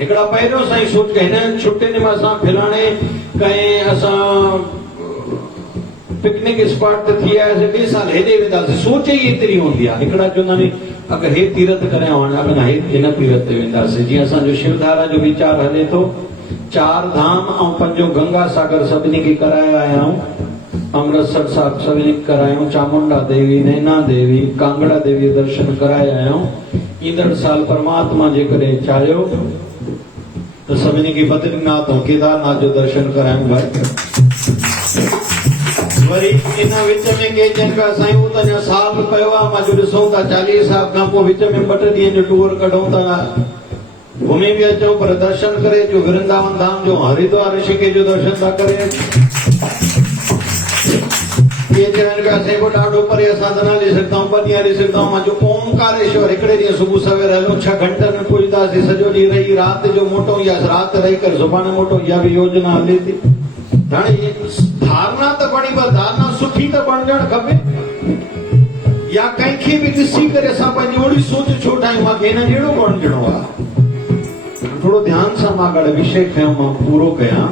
हिकिड़ा पहिरियों सां ई सोच के हिन छुटियुनि में असां फिलाणे कंहिं असां पिकनिक स्पॉट ते थी आयासीं, ॿिए साल हेॾे वेंदासीं। सोच ई एतिरी हूंदी आहे। हिकिड़ा चवंदा आहिनि अगरि हे तीरथ करियां, हाणे अॻियां हिन तीरथ ते वेंदासीं। जीअं असांजो शिवधारा जो वीचार हले थो, 4 धाम ऐं 5 गंगा सागर सभिनी खे कराए आया आहियूं। अमृतसर साहिब सभिनी खे करायूं, चामुंडा देवी, नैना देवी, कांगड़ा देवी दर्शन कराए आया आहियूं। ईंदड़ साल परमात्मा जे करे चाहियो त सभिनी खे बद्रीनाथ ऐं केदारनाथ जो दर्शन करायूं भाई। वरी इन विच में के जन का साईं वो त अञा साल पियो आहे मां जो ॾिसूं था 40 साल खां पोइ विच में 2 ॾींहं जो टूर कढूं था घुमी भी अचूं पर दर्शन करे अचूं वृंदावन धाम जो हरिद्वार ऋषिकेश जो दर्शन था करे ये चरण का से को ॾाढो परे असां न हली सघंदा आहियूं 2 ॾींहं हली सघंदा आहियूं मां जो ओमकारेश्वर हिकिड़े ॾींहुं सुबुह सवेर हलो 6 घंटनि में पहुचंदासीं सॼो ॾींहुं रही राति जो मोटो या राति रही करे सुभाणे मोटो इहा बि योजना हले थी हाणे धारणा त बणी पर धारणा सुठी त बणजणु खपे या कंहिंखे बि ॾिसी करे असां पंहिंजी ओड़ी सोच छो ठाहियूं मूंखे हिन जहिड़ो बणजणो आहे थोरो ध्यान सां मां अगरि विषय खयों मां पूरो कयां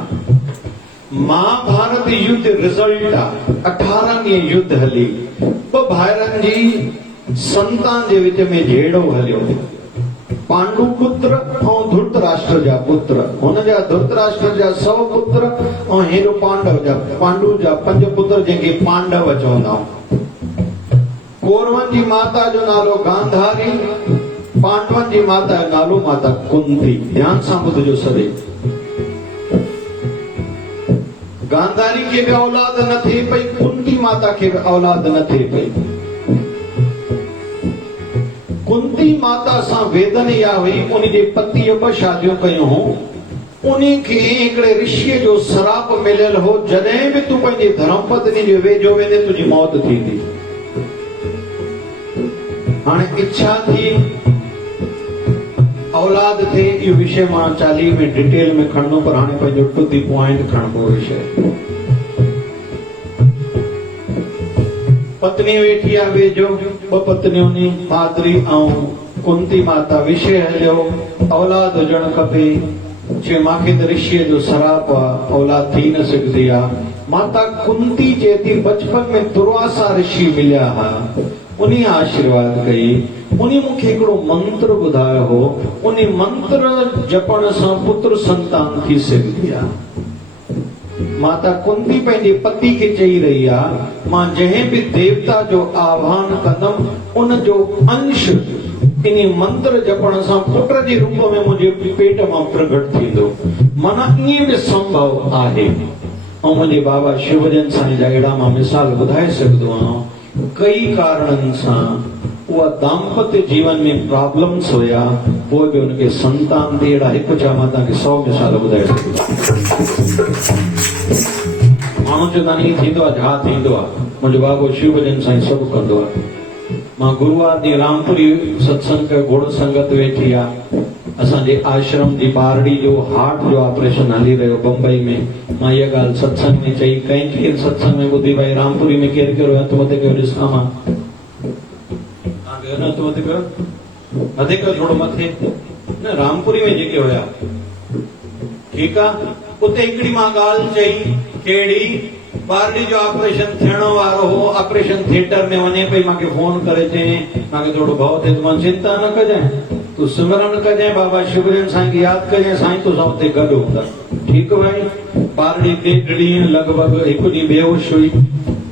महाभारत युद्ध रिजल्ट आहे 18 ॾींहं युद्ध हली ॿ भाइरनि जी संतान जे विच में झेड़ो हलियो पांडु पुत्र और धृतराष्ट्र जा पुत्र हुन जा धृतराष्ट्र जा 100 पुत्र और हेरो पांडु जा 5 पुत्र जंहिंखे पांडव चवंदा कौरवनि जी माता जो नालो गांधारी पांडवनि जी माता जो नालो माता कुंती ध्यान सां ॿुधजो सभई गांधारी खे बि औलाद न थिए पई कुंती माता खे बि औलाद न थिए पई कुंती माता सां वेदन या हुई उन जे पतीअ 2 शादियूं कयूं हो उन खे हिकिड़े ऋषिअ जो श्राप मिलियल हो जॾहिं बि तूं पंहिंजे धर्मपत्नी जे वेझो वेंदे तुंहिंजी मौत थींदी हाणे इच्छा थी औलाद थे इहो विषय मां 40 में डिटेल में खणंदो पर हाणे पंहिंजो टू दी पॉइंट खणबो विषय पत्नी वेठी आहे वेझो 2 पत्नियूं माद्री ऐं कुंती माता विषय हलियो औलाद हुजणु खपे चए मूंखे त ऋषिअ जो श्राप आहे औलाद थी न सघंदी आहे माता कुंती चए थी बचपन में दुर्वासा ऋषि मिलिया हुआ उन आशीर्वाद कई उन मूंखे हिकिड़ो मंत्र ॿुधायो हो उन मंत्र जपण सां पुत्र संतान थी सघंदी आहे माता कुंती पंहिंजे पति खे चई रही आहे मां जंहिं बि देवता जो आह्वान कंदमि उन जो अंश इन मंत्र जपण सां पुट जे रूप में मुंहिंजे पेट मां प्रगट थींदो माना ईअं बि संभव आहे ऐं मुंहिंजे बाबा शिवजन साईं जा अहिड़ा मां मिसाल ॿुधाए सघंदो आहियां कई कारणनि सां उहा दाम्पत्य जीवन में प्रॉब्लम्स हुया पोइ बि उनखे संतान थी अहिड़ा हिकु छा मां तव्हांखे 100 मिसाल ॿुधाए सघंदो माण्हू चवंदा आहिनि हीअं थींदो आहे छा थींदो आहे मुंहिंजो बाबो शिवजन साईं सभु कंदो आहे मां गुरुवार ॾींहुं रामपुरी सत्संग कयो घोड़ संगत वेठी आहे असांजे आश्रम जी ॿारड़ी जो हार्ट जो ऑपरेशन हली रहियो बम्बई में मां इहा ॻाल्हि सत्संग में चई कंहिं सत्संग में ॿुधी भाई रामपुरी में केरु केरु हथ मथे कयो ॾिसां मां तव्हां हथ मथे कयो मथे कयो थोरो मथे न रामपुरी में जेके हुया ठीकु आहे उते हिकिड़ी मां ॻाल्हि चई कहिड़ी ॿारड़ी जो ऑपरेशन थियण वारो हो ऑपरेशन थिएटर में वञे पई मूंखे फोन करे चई मूंखे थोरो भउ थिए मां चिंता न कजांइ तूं सिमरन कजांइ बाबा शिवजन साईं खे यादि कजांइ साईं तूं सां उते गॾु हूंदा ठीकु भाई ॿारड़ी 1.5 ॾींहं लॻभॻि हिकु ॾींहुं बेहोश हुई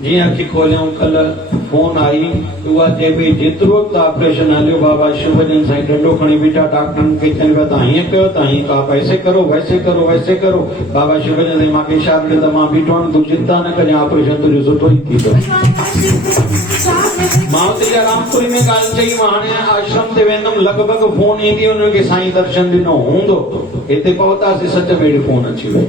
जीअं अखि खोलियूं कल्ह फोन आई उहा चए पई जेतिरो वक़्तु ऑपरेशन हलियो बाबा शिवजन साईं डंडो खणी बीठा डॉक्टरनि खे चवनि पिया तव्हां हीअं कयो तव्हां हीअं कयो वैसे करो वैसे करो वैसे करो बाबा शिवजन साईं मूंखे इशारो ॾिनो त मां बीठो आहियां तूं चिंता न कजांइ ऑपरेशन तुंहिंजो सुठो ई थींदो मां उते इहा रामपुरी में ॻाल्हि चई मां हाणे आश्रम ते वेंदुमि लॻभॻि फोन ईंदी हुनखे साईं दर्शन ॾिनो हूंदो हिते पहुतासीं सच में अहिड़ी फोन अची वई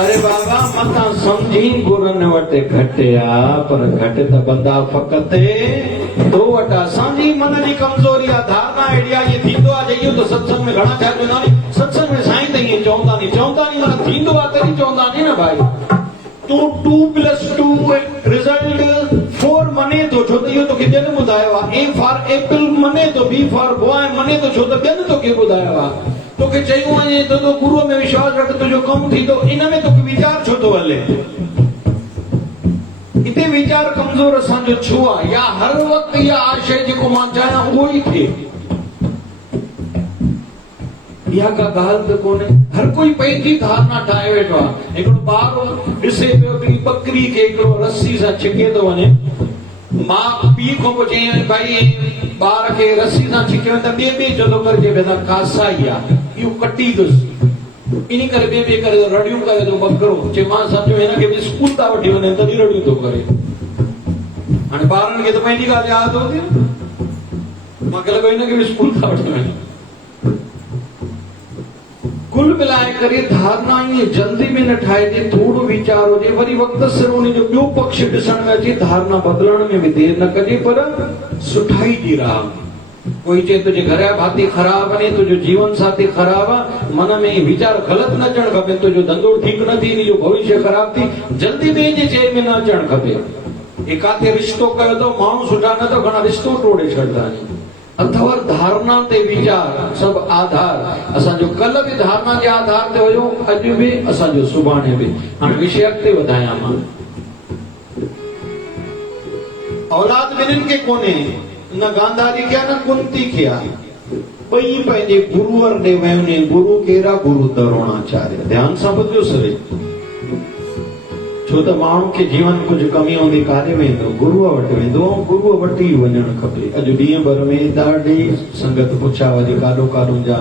अरे बाबा मता समझी गुरन वटे घटिया पर घट त बंदा फकते तो वटा असांजी मन जी कमजोरी आहे धारणा अहिड़ी आहे इहो थींदो आहे इहो त सत्संग में घणा छा चवंदा नी सत्संग में साईं त ईअं चवंदा नी माना थींदो आहे तॾहिं चवंदा नी न भाई तूं 2+2 रिज़ल्ट 4 मने थो छो त इहो तोखे ॿियनि ॿुधायो आहे A फॉर एप्पल मने थो B फॉर बॉय मने थो छो त ॿियनि तोखे ॿुधायो आहे तोखे चयूं वञे त तो गुरुअ में विश्वास रख तुंहिंजो कमु थींदो इन में तोखे वीचार छो थो हले हिते वीचार कमज़ोर असांजो छो आहे या हर वक़्तु इहा आशय जेको मां चाहियां उहो ई थिए इहा का ॻाल्हि त कोन्हे हर कोई पंहिंजी धारणा ठाहे वेठो आहे हिकिड़ो ॿार ॾिसे पियो हिकिड़ी बकरी खे हिकिड़ो रस्सी सां छिके थो वञे मां पीउ खां पोइ चई भाई ॿार खे रस्सी सां छिके वञे त ॿिए चलो करे चए भई कासा ई आहे इहो कटींदुसि इन करे ॿिए करे तो रड़ियूं करे तो बकरो चे मां सम्झो हिनखे बि स्कूल था वठी वञनि तॾहिं रड़ियूं थो करे। हाणे ॿारनि खे त पंहिंजी ॻाल्हि यादि हूंदी न, मूंखे लॻो हिनखे बि स्कूल था वठी वञनि। कुल मिलाए करे धारणा ईअं जल्दी में न ठाहिजे, थोरो वीचार हुजे, वरी वक़्त सिर उन जो ॿियो पक्ष ॾिसण में अचे, धारणा बदिलण में भी देर न कजे, पर सुठाई जी राह में। कोई चए तुझे घर जा भाती ख़राब आहिनि, तुंहिंजो जीवन साथी ख़राब आहे, मन में वीचार ग़लति न अचणु खपे, तुंहिंजो धंधो ठीक न थी, तुंहिंजो भविष्य ख़राब थी, जल्दी ॿिए जे चए में न अचणु खपे। एकाथे रिश्तो कयो तो माण्हू सुठा न तो घणा रिश्तो तोड़े छॾंदा आहिनि। अथव धारणा ते वीचार सभु आधार, असांजो कल्ह बि धारणा जे आधार ते हुयो, अॼु बि असांजो सुभाणे बि। हाणे विषय अॻिते वधायां मां। औलाद ॿिन्हिनि खे कोन्हे, न गांधारी खे न कुंती खे आहे। ॿई पंहिंजे गुरूअर ॾे वियूं। गुरु कहिड़ा? गुरु द्रोणाचार्य। ध्यान सां ॿुधो सॼे, छो त माण्हू खे जीवन कुझु कमी हूंदी काॾे वेंदो? गुरूअ वटि वेंदो, गुरूअ वटि ई वञणु खपे। अॼु ॾींहं भर में ॾाढी संगत पुछा, वरी काॾो काॾो जा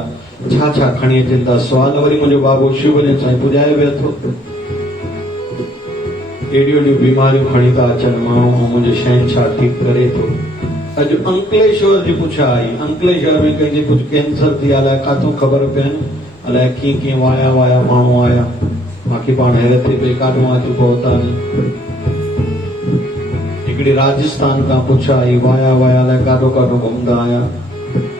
छा छा खणी अचनि था सुवाल। वरी मुंहिंजो बाबो शिवलिंग साईं पुॼाए वियो थो, एॾियूं एॾियूं बीमारियूं खणी था अचनि माण्हू, मुंहिंजो शहंशाह ठीकु करे थो। अॼु अंकलेश्वर जी पुछा आई, अंकलेश्वर में कंहिंजी कुझु कैंसर थी, अलाए काथों ख़बर पियनि, अलाए कीअं कीअं वाया वाया माण्हू आया। मांखे पाण हैरत थी पई, काॾो अची पहुता नहीं। हिकिड़ी राजस्थान खां पुछा आई, वाया वाया अलाए काॾो काॾो घुमंदा आया।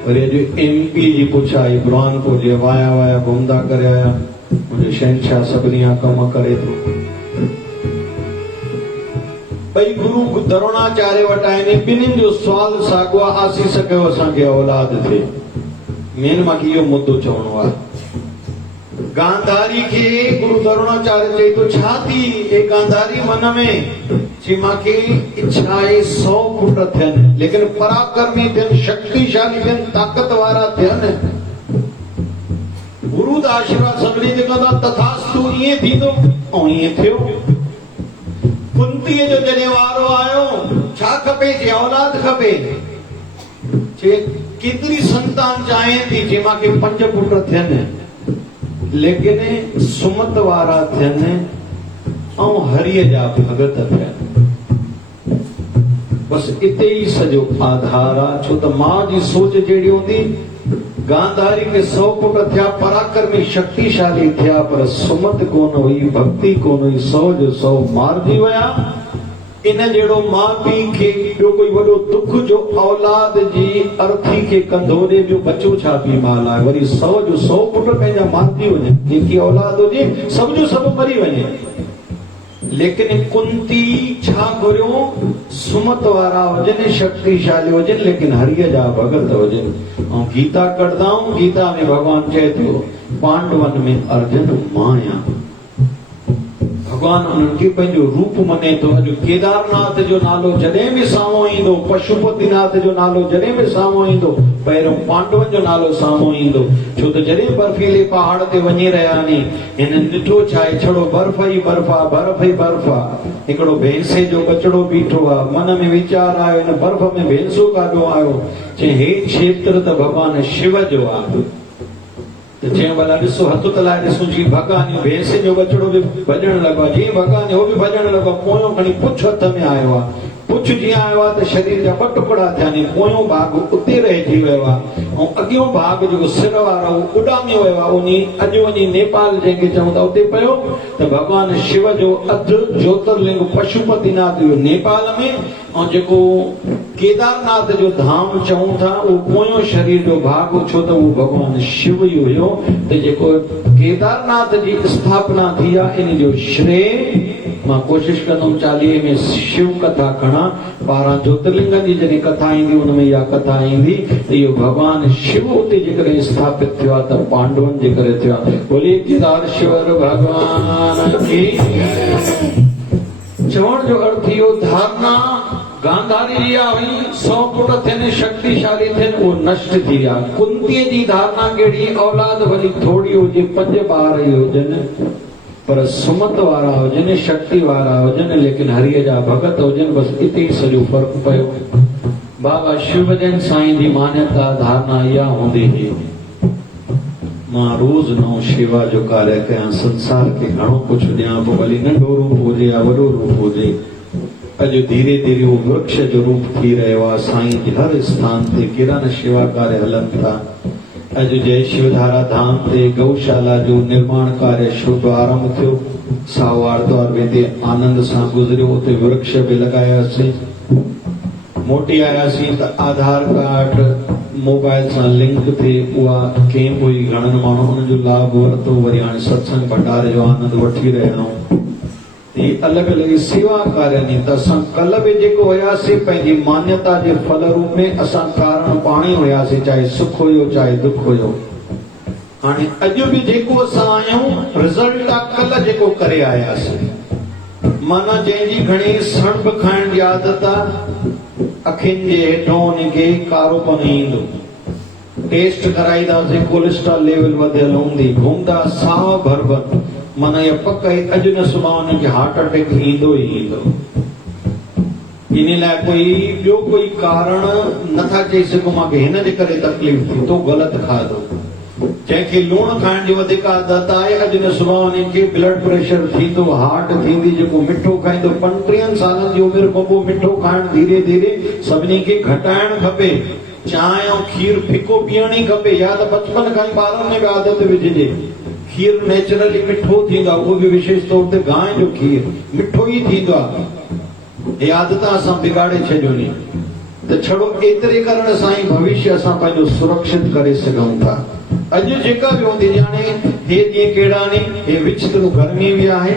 वरी अॼु MP जी पुछा आई, बुरहानपुर जे वाया वाया घुमंदा करे आया। मुंहिंजो शहंशाह सभिनी जा कम करे थो। ॿई गुरु द्रोणाचार्य वटि आहिनि, ॿिन्हिनि जो सुवाल साॻियो आहे, आसीस कयो असांखे औलाद थिए। मेन मूंखे इहो मुद्दो चवणो आहे। गांधारी खे गुरु द्रोणाचार्य चई तो छा थी? ए गांधारी मन में चई मूंखे इच्छा आहे 100 पुट थियनि, लेकिन पराक्रमी थियनि, शक्तिशाली थियनि, ताक़त वारा थियनि। गुरु दा आशीर्वाद सभिनी ते कंदा, तथास्तु ईअं थींदो, ऐं ईअं थियो। कुंतीअ जो जॾहिं वारो आयो, छा खपे? चई औलाद खपे। चई केतिरी संतान चाहे थी? चई मूंखे 5 पुट थियनि, लेकिन सुमत वारा थियनि ऐं हरिय जा भगत थियनि। बस इते ई सॼो आधार आहे। छो त मां जी सोच जहिड़ी हूंदी, गांधारी खे 100 पुट थिया, पराक्रमी शक्तिशाली थिया, पर सुमत कोन हुई, भक्ति कोन हुई, 100 जो 100 मारिजी विया। इन जहिड़ो माउ पीउ खे ॿियो कोई वॾो दुख जो औलाद जी अर्थी खे कंधो ॾे, ॿियो बचो छा पी माल आहे। वरी 100 जो 100 पुट पंहिंजा मारिजी वञे, जेकी औलाद हुजे सभ जो सभु मरी वञे। लेकिन कुंती छा घुरियो? सुमत वारा हुजनि, शक्तिशाली हुजनि, लेकिन हरिय जा भगत हुजनि। ऐं गीता कढंदाऊं, गीता में भगवान चए थो, पांडवन में अर्जुन माया। भगवान उन्हनि खे पंहिंजो रूप मने थो। अॼु केदारनाथ जो नालो जॾहिं बि साम्हूं ईंदो, पशुपतिनाथ जो नालो जॾहिं बि साम्हूं ईंदो, पहिरियों पांडवन जो नालो साम्हूं ईंदो। छो त जॾहिं बर्फीले पहाड़ ते वञी रहिया आहिनि, हिन ॾिठो छा आहे? छड़ो बर्फ ई बर्फ आहे, बर्फ ई बर्फ आहे। हिकिड़ो भैंसे जो बचड़ो बीठो आहे, मन में वीचार आयो, हिन बर्फ में भैंसो काॾो आयो? चई हे क्षेत्र त भॻवान शिव जो आहे। चई भला ॾिसो, हथ तलाए ॾिसूं, जी भॻवान भैंस जो बचड़ो बि भॼण लॻो आहे, जीअं भॻवान हो बि भॼण लॻो, पोयों खणी पुछ हथ में आयो आहे। पुछ जीअं आयो आहे त शरीर जा 2 टुकड़ा थिया आहिनि, पोयों भाग उते रहिजी वियो आहे, ऐं अॻियों भाग जेको सिर वारो उॾामियो वियो आहे। उनी अॼु वञी नेपाल जंहिंखे चऊं था उते पियो त भॻवान शिव जो अधु ज्योतिर्लिंग पशुपतिनाथ जो नेपाल में, ऐं जेको केदारनाथ जो धाम चऊं था उहो पोयों शरीर जो भाग, छो त उहो भॻवान शिव ई हुयो। त जेको केदारनाथ जी स्थापना थी आहे, इन जो श्रेय मां कोशिश कंदुमि 40 में शिव कथा खणा। 12 ज्योतिर्लिंगनि जी जॾहिं कथा ईंदी, उनमें इहा कथा ईंदी त इहो भॻवान शिव उते जेकॾहिं स्थापित थियो आहे त पांडवन जे करे थियो आहे। बोले केदारेश्वर भॻवान की। चवण जो अर्थ इहो, धारणा गांधारी जी हुई 100 पुट थियनि, शक्तिशाली थियनि, उहो नष्ट थी विया। कुंतीअ जी धारणा कहिड़ी? औलाद भली थोड़ी हुजे, 5 ॿार ई हुजनि, पर सुमत वारा हुजनि, शक्ति वारा हुजनि, लेकिन हरिय जा भगत हुजनि। बस इते ई सॼो फ़र्क़ु पियो। बाबा शिवजन साईं जी मान्यता धारणा इहा हूंदी हुई, मां रोज नओं शेवा जो कार्य कयां, संसार खे घणो कुछ ॾियां, पोइ भली नंढो रूप हुजे या वॾो रूप हुजे। अॼु धीरे धीरे वो वृक्ष जो रूप थी रहियो आहे। साईं जे हर स्थान ते केॾा न शेवा कार्य हलनि था। अॼु जय शिवधारा धाम ते गौशाला जो निर्माण कार्य शुभ आरंभ थियो। साओ आर्तवार वेदे आनंद सां गुज़रियो, उते वृक्ष बि लॻायासीं। मोटी आयासीं त आधार कार्ड मोबाइल सां लिंक थे, उहा कैंप हुई, घणनि माण्हू हुन जो लाभ वरितो। वरी हाणे सत्संग भंडारे जो आनंद वठी रहिया आहियूं। ये अलॻि अलॻि सेवा कार्य नी त असां कल्ह बि जेको हुयासीं पंहिंजी मान्यता जे फल रूप में असां कारण पाण ई हुयासीं, चाहे सुख हुयो चाहे दुख हुयो। हाणे अॼु बि जेको असां आहियूं रिज़ल्ट आहे कल्ह जेको करे आयासीं। माना जंहिंजी घणी सणब खाइण जी आदत आहे, अखियुनि जे हेठों उनखे कारोपन ईंदो। टेस्ट कराईंदासीं, कोलेस्ट्रॉल लेवल वधियल हूंदी, घुमंदा साह भरभर, माना इहा पक आहे अॼु न सुभाणे उनखे हार्ट अटैक ईंदो ई ईंदो। इन लाइ ॿियो कोई कारण नथा चई सघूं मूंखे हिन जे करे तकलीफ़ थी, तो ग़लति खाधो। जंहिंखे लूण खाइण जी वधीक आदत आहे, अॼु न सुभाणे उनखे ब्लड प्रेशर थींदो, हार्ट थींदी। जेको मिठो खाईंदो, 35 सालनि जी उमिरि खां पोइ मिठो खाइण धीरे धीरे सभिनी खे घटाइण खपे। चांहि ऐं खीर फिको पीअण ई खपे, या त बचपन खां ई ॿारनि में बि आदत विझिजे। खीर नेचुरली मिठो थींदो आहे, उहो बि विशेष तौर ते गांइ जो खीर मिठो ई थींदो आहे। हे आदत असां बिगाड़े छॾियो नी, त छड़ो एतिरे करण सां ई भविष्य असां पंहिंजो सुरक्षित करे सघूं था। अॼु जेका बि हूंदी ॼाणे हे ॾींहं कहिड़ा नी, हे विचित्र गर्मी बि आहे,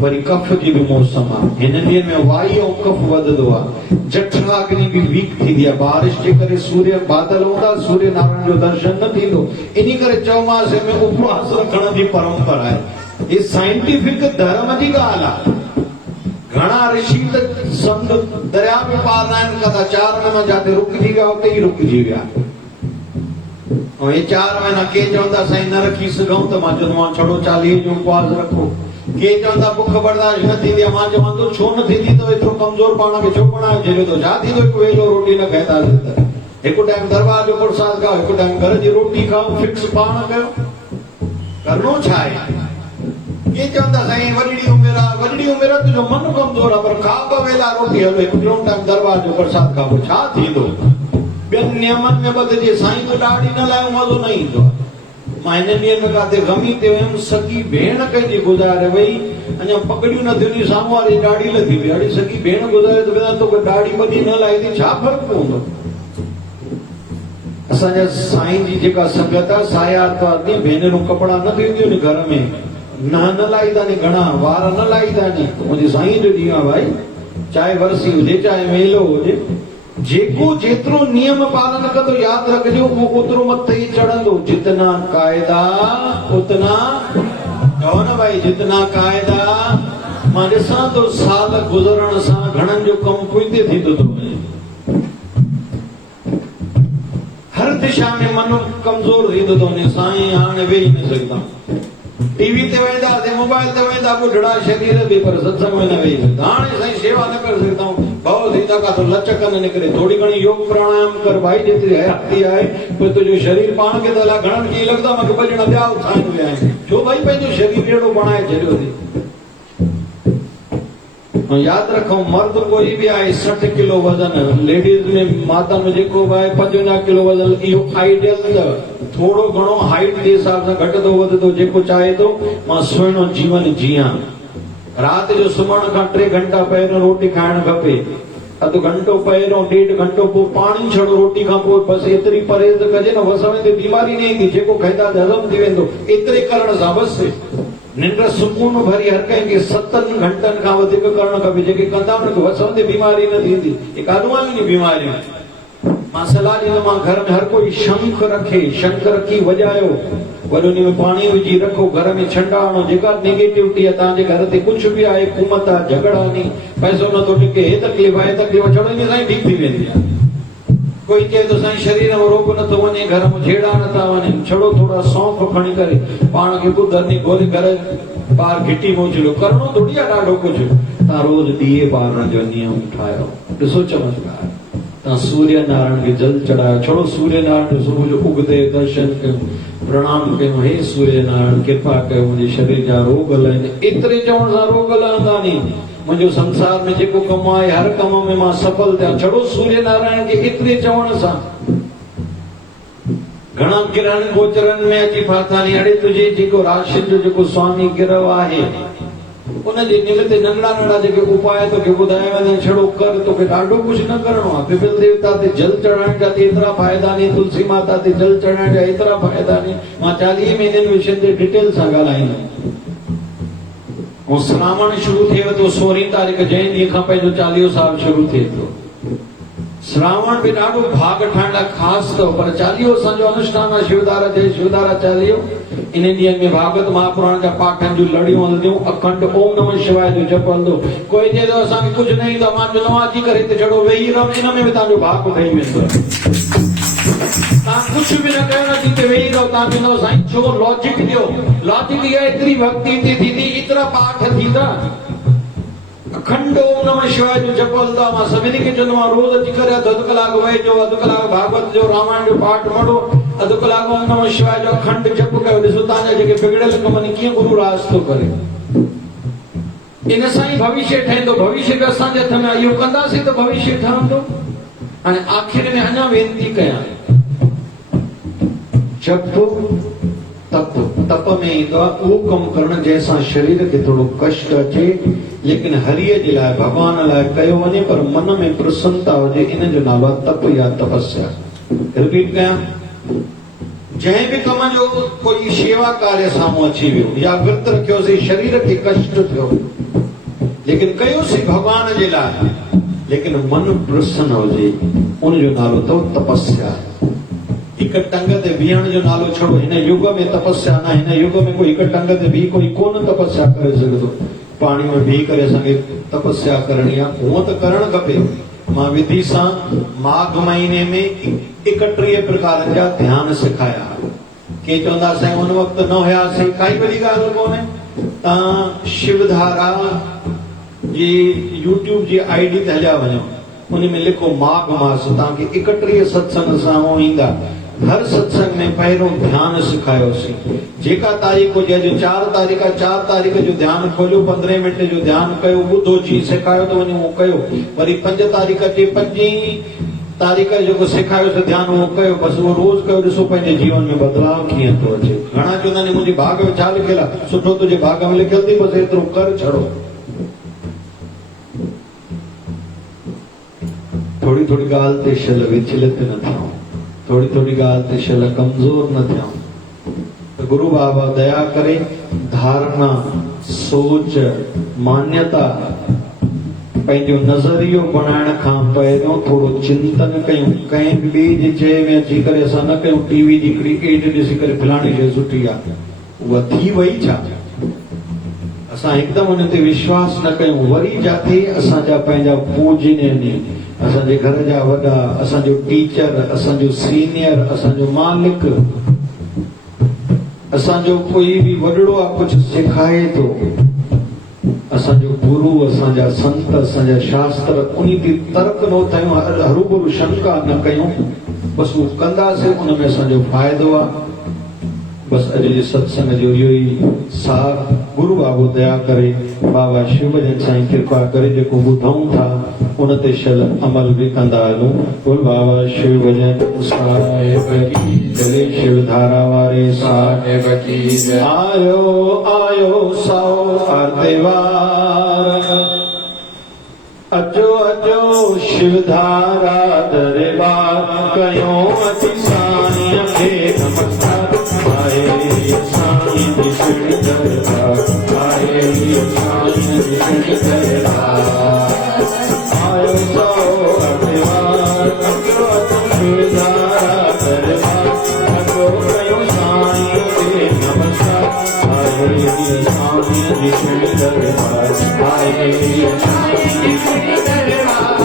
वरी कफ जी बि मौसम आहे। हिन ॾींहंनि में वायु ऐं कफ वधंदो आहे, जठराग्नि बि वीक थींदी आहे। बारिश जे करे सूर्य बादल हूंदा, सूर्य नारायण जो दर्शन न थींदो। इन करे चौमासे में उपवास रखण जी परंपरा आहे। हे साइंटिफिक धर्म जी ॻाल्हि आहे। घणा ऋषि त संत दरिया में पार न आहिनि कंदा, 4 महीना जाते रुकिजी विया उते ई रुकिजी विया। ऐं हे 4 महीना के चवंदा साईं न रखी सघूं, त मां चवंदो आहियां छड़ो 40 जो उपवास रखो। के चवंदा बुख बर्दाश्त न थींदी आहे, मां चवंदो छो न थींदी, त एतिरो कमज़ोर पाण खे छो बणायो झेलियो थो। छा थींदो हिकु वेलो रोटी न खाईंदासीं त? हिकु टाइम दरबार जो प्रसाद खाओ, हिकु टाइम घर जी रोटी खाओ, फिक्स पाण कयो। करिणो छा आहे? के चवंदा साईं वॾड़ी उमिरि आहे, वॾड़ी उमिरि आहे, तुंहिंजो मन कमज़ोर आहे, पर खा 2 वेला रोटी, हलो हिकु टाइम दरबार जो प्रसाद खाओ, छा थींदो? ॿियनि नियमनि में ॿधिजे, साईं तो ॾाढी न लाइ मज़ो न ईंदो आहे। मां हिन ॾींहंनि में काथे गमी ते वियुमि, सॻी भेण कंहिंजी गुज़ारे वई, अञा पगड़ियूं न थियूं, साम्हूं वारी ॾाढी लथी वई। हाणे सॻी भेण गुज़ारे त तोखे ॾाढी ॿधी न लाहींदी, छा फ़र्क़ु पवंदो? असांजा साईं जी जेका संगत आहे, साए आर्तवार ॾींहुं भेनरूं कपिड़ा न थींदियूं आहिनि घर में, न लाहींदा नी, घणा वार न लाहींदा नी। मुंहिंजे साईं जो ॾींहुं आहे भाई, चाहे वरसी हुजे चाहे मेलो हुजे। जेको जेतिरो नियम पालन कंदो, यादि रखिजो, उहो ओतिरो मथे चढ़ंदो। जितना क़ाइदा उतना, चओ न भाई, जितना क़ाइदा। मां ॾिसां थो साल गुज़रण सां घणनि जो कमु पुठिते थींदो थो वञे। हर दिशा में मन कमज़ोर थींदो थो वञे। साईं हाणे वेही न सघंदा, टीवी ते वेंदासीं, मोबाइल ते वेंदा, ॿुढड़ा शरीर बि, पर सत्संग में न वेही सघंदा। हाणे साईं शेवा न करे सघंदा आहियूं, भव थींदा का तो लचक न निकिरे। थोड़ी घणी योग प्राणायाम कर भाई, जेतिरी हयाती आहे, पर तुंहिंजो शरीर पाण खे त अलाए घणनि खे लॻंदो आहे मूंखे भॼण ॿिया उथाइनि विया आहिनि। छो भाई पंहिंजो शरीर अहिड़ो बणाए छॾियो अथई। यादि रखो, मर्द कोई बि आहे 60 किलो वज़न, लेडीज़ में माता में जेको बि आहे 55 किलो वज़न, इहो आइडियल अथव। थोड़ो घणो हाइट जे हिसाब सां घटंदो वधंदो, जेको चाहे थो मां सुहिणो जीवन जियां। राति जो सुम्हण खां 3 घंटा पहिरियों रोटी खाइण खपे, अधु घंटो पहिरियों, 1.5 घंटो पोइ पाणी छॾो रोटी खां पोइ। बसि एतिरी परहेज़ कजे न, वसण ते बीमारी न ईंदी। जेको खाईंदा हज़म थी वेंदो, एतिरे करण सां बसि। निंड सुकून भरी हर कंहिंखे 7 घंटनि खां वधीक करणु खपे। जेके कंदा उनखे वसण ते बीमारी न थींदी। हे काॾूं आहिनि बीमारियूं? मां सलाह ॾींदोमांव, घर में हर कोई शंख रखे, शंख रखी वॼायो, वरी उन में पाणी विझी रखो, घर में छंडा हणो। जेका नेगेटिविटी आहे तव्हांजे घर ते कुझु बि आहे, कुमत आहे, झगड़ा नी, पैसो नथो टिके, हे तकलीफ़ आहे, तकलीफ़ छड़ो इन सां ई ठीक थी वेंदी आहे। कोई चए थो साईं शरीर में रोग नथो वञे, घर में झेड़ा नथा वञनि, छड़ो थोड़ा सौंफ खणी करे पाण खे ॿुधनि ॻोल्हे करे ॿार घिटी मोचिलो। करिणो थोड़ी आहे ॾाढो कुझु। तव्हां रोज़ ॾीए ॿारण जो नियम ठाहियो, ॾिसो चमत्कार। तव्हां सूर्य नारायण खे जल चढ़ायो, छड़ो सूर्य नारायण जो सुबुह जो उगदे दर्शन कयो। प्रणाम कयूं, हे सूर्य नारायण कृपा कयो मुंहिंजे शरीर जा रोग हलाइनि। एतिरे चवण सां रोग हलंदा नी। मुंहिंजो संसार में जेको कमु आहे हर कम में मां सफल थियां, छड़ो सूर्य नारायण खे एतिरे चवण सां। घणा किरण गोचरन में अची फाथा नी, अड़े तुझे जेको राशि जो जेको स्वामी गिरव आहे उनजे निमित्त नंढड़ा नंढड़ा जेके उपाय तोखे ॿुधाया वेंदा आहिनि, छड़ो कर, तोखे ॾाढो कुझु न करणो आहे। पिपल देवता ते जल चढ़ाइण जा एतिरा फ़ाइदा नहीं, तुलसी माता ते जल चढ़ाइण जा एतिरा फ़ाइदा नहीं। मां 40 महीननि विषयनि ते डिटेल सां ॻाल्हाईंदुमि। ऐं श्रावण शुरू थिए थो 16 तारीख़, जंहिं ॾींहं खां पंहिंजो चालीहो साल शुरू थिए थो। श्रावण में ॾाढो भाग ठाहिण लाइ ख़ासि अथव, पर चालीहो असांजो अनुष्ठान आहे। शिवधारा जय शिवधारा चालीहो। इन ॾींहंनि में भागवत महापुराण जा पाठनि जूं लड़ियूं हलंदियूं, अखंड ओम नमः शिवाय जो जप हलंदो। कोई चए थो असांखे कुझु न ईंदो, मां चवंदो आहियां अची करे हिते छड़ो वेही रहो, इन में बि तव्हांजो भाग ठही वेंदो। तव्हां कुझु बि न कयो न, जिते वेही रहो तव्हां चवंदव साईं छो लॉजिक ॾियो। लॉजिक इहा एतिरी भक्ति थी थींदी, एतिरा पाठ थींदा, अखंड ओम नमः शिवाय जो जप हलंदा। मां सभिनी खे चवंदो आहियां रोज़ अची करे अधु कलाक वेहिजो, अधु कलाक भागवत जो रामायण जो पाठ पढ़ो, अधु कलाक ओम नमः शिवाय जो अखंड जप कयो। ॾिसो तव्हांजा जेके बिगड़ियल कमनि कीअं गुरु राज थो करे। इन सां ई भविष्य ठहंदो। भविष्य बि असांजे हथ में आहे, इहो कंदासीं त भविष्य ठहंदो। हाणे आख़िर में अञा वेनती कयां, जप तप, तप में ईंदो आहे उहो कमु करणु जंहिंसां शरीर खे थोरो कष्ट अचे, लेकिन हरीअ जे लाइ भॻवान लाइ कयो वञे, पर मन में प्रसन्नता हुजे। इन जो नालो आहे तप या तपस्या। रिपीट कयां, जंहिं बि कम जो कोई शेवा कार्य साम्हूं अची वियो या विर्त रखियोसीं, शरीर खे कष्ट थियो, लेकिन कयोसीं भॻवान जे लाइ, लेकिन मन प्रसन्न हुजे, उनजो नालो अथव तपस्या। हिक टंग ते बीहण जो नालो छड़ो। हिन युग में तपस्या न, हिन युग में कोई हिक टंग ते बीह कोई कोन तपस्या करे सघंदो। पाणी में बीह करे असांखे तपस्या करणी आहे, हूअं त करणु खपे। मां विधि सां माघ महीने में 31 प्रकार जा ध्यान सिखाया। के चवंदा साईं उन वक़्तु न हुयासीं, काई वॾी ॻाल्हि कोन्हे। तव्हां शिवधारा जी यूट्यूब जी ID ते हलिया वञो, उन में लिखो माघ मास, तव्हांखे 31 सत्संग सां ईंदा। हर सत्संग में पहिरियों ध्यान सिखायोसीं। जेका तारीख़ हुजे, अॼु 4 तारीख़, 4 तारीख़ जो ध्यान खोलियो, 15 मिंट जो ध्यान कयो, ॿुधो जी सिखायो त वञो उहो कयो। वरी 5 तारीख़ अचे, 5 तारीख़ जेको सिखायोसीं ध्यान उहो कयो, बसि उहो रोज़ कयो। ॾिसो पंहिंजे जीवन में बदलाव कीअं थो अचे। घणा चवंदा आहिनि मुंहिंजे भाग में छा लिखियलु आहे, सुठो तुंहिंजे भाग में लिखियलु अथई, बसि एतिरो कर छड़ो। थोड़ी थोड़ी ॻाल्हि ते शल विचलित न थियूं, थोड़ी थोड़ी ॻाल्हि ते शल कमज़ोर न थियूं। गुरु बाबा दया करे धारणा, सोच, मान्यता, पंहिंजो नज़रियो बणाइण खां पहिरियों थोरो चिंतन कयूं। कंहिं ॿिए जे चए में अची करे असां न कयूं, टीवी जी हिकिड़ी एड ॾिसी करे फलाणी शइ सुठी आहे, उहा थी वई छा, असां हिकदमि हुन ते विश्वास न कयूं। वरी जाते असांजा पंहिंजा पूजनीय, असांजे घर जा वॾा, असांजो टीचर, असांजो सीनियर, असांजो मालिक, असांजो कोई बि वॾड़ो आहे कुझु सिखाए थो, असांजो गुरु, असांजा संत, असांजा शास्त्र, उन ते तर्क न थियूं, हरूभरू शंका न कयूं, बसि उहो कंदासीं, उन में असांजो फ़ाइदो आहे। बसि अॼु जे सत्संग जो इहो ई सार। गुरु बाबो दया करे, बाबा शिव भजन साईं कृपा करे जेको ॿुधूं था उन ते शल अमल बि कंदा हलूं। बोल बाबा शिव भजन साहिब की जय, शिवधारा वारे साहिब की जय। आयो आयो साओ आरतेवार, अचो अचो शिवधारा दरबार, कयो अति साईं खे नमस्कार। आए साईं जी शिव दरबार, आए साईं जी शिव दरबार, आयो साओ आरतेवार, अचो अचो शिवधारा दरबार, अचो कयो साईं खे नमस्कार। आए साईं जी शिव दरबार, आए साईं जी शिव दरबार,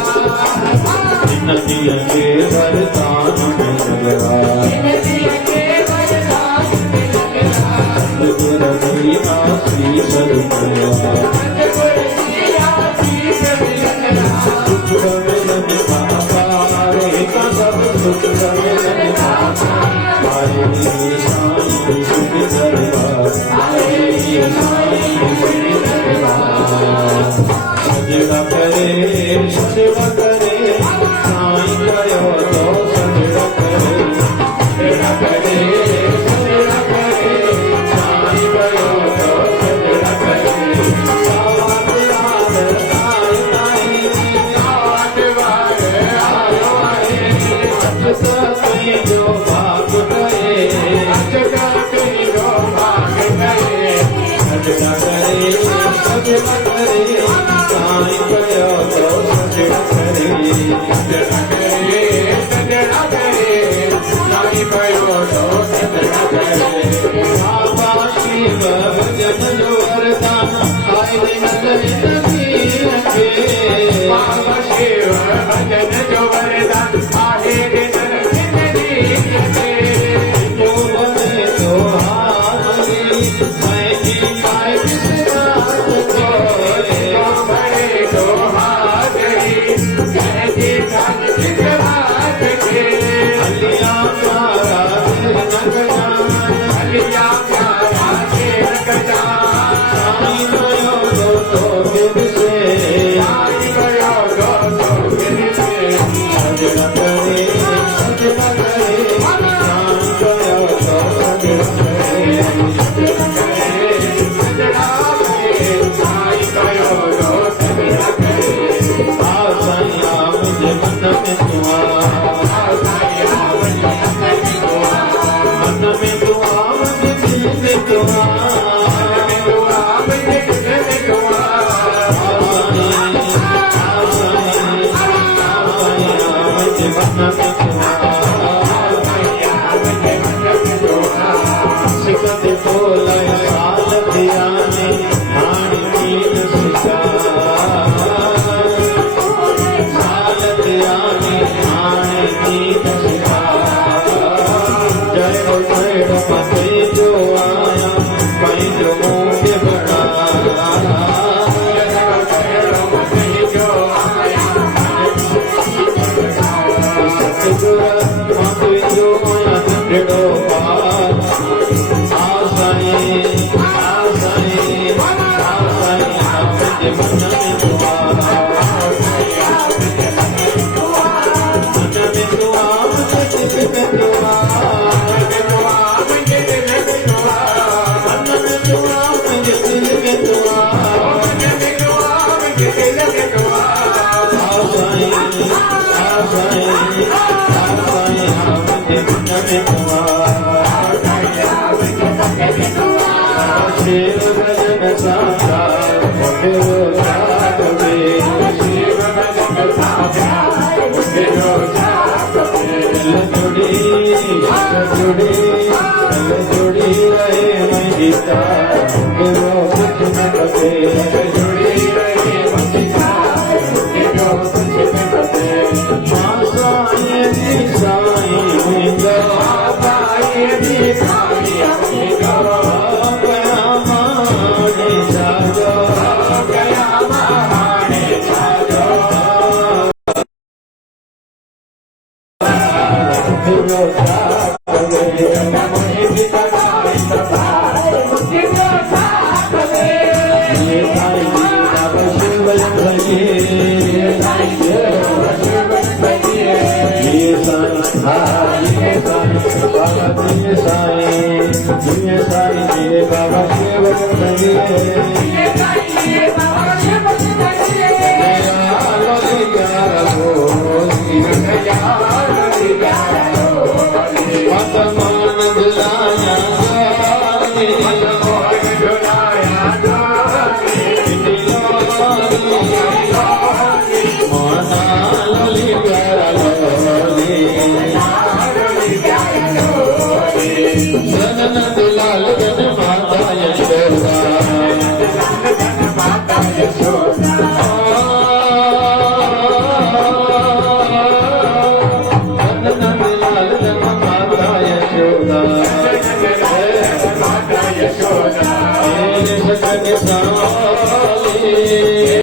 नदिया के वरदान में लगवा, नदिया के वरदान में लगवा, सतगुरु जी आशीष लगवा, सतगुरु जी आशीष लगवा, सुख मिलन पापारे का सब सुख मिलन पापारे, आए साईं सेवा करे साईं कयो तो सजड़ा करे सजड़ा करे सजड़ा करे साईं कयो तो सजड़ा करे आवाज वार आए आई आवाज वार आयो आई अजका कहीं जो भाग गए अजका कहीं जो भाग गए सजड़ा करे सजड़ा करे साईं कयो तो सजड़ा करे सजड़ा करे सजड़ा करे साईं कयो तो सजड़ा करे बाबा शिव भजन जो वरदान आए दिन जिंदगी रखे बाबा शिव भजन जो वरदान आए दिन जिंदगी रखे जो बने तो हारी मैं जी पाए किस रात को जो बने तो हारी मैं जी पाए किस रात के अलिया प्यारा तेरे नगजान अलिया प्यारा तेरे नगजान साईं कयो तो फिर से साईं कयो तो फिर से सजड़ा करे सजड़ा करे साईं कयो तो सजड़ा करे सजड़ा करे सजड़ा करे साईं कयो तो सजड़ा करे आ साईं आ मुझे मन में तू आ साईं आ मुझे मन में तू आ मुझे दिल में तू आ मुझे दिल में तू आ मुझे मन में तू आ सिकत बोला साल दिया ने हानि कीन सिका साल दिया ने हानि कीन सिका जय हो मते जो आया भाई जो मुझे बड़ा शिव भजन साचा फिरो जागवे शिव भजन साचा फिरो जागवे जुड़ी रहे मैं गीता फिरो कुछ न कटे जुड़ी रहे मैं गीता फिरो कुछ न कटे साईं जी साईं बाबा जी साईं बाबा na na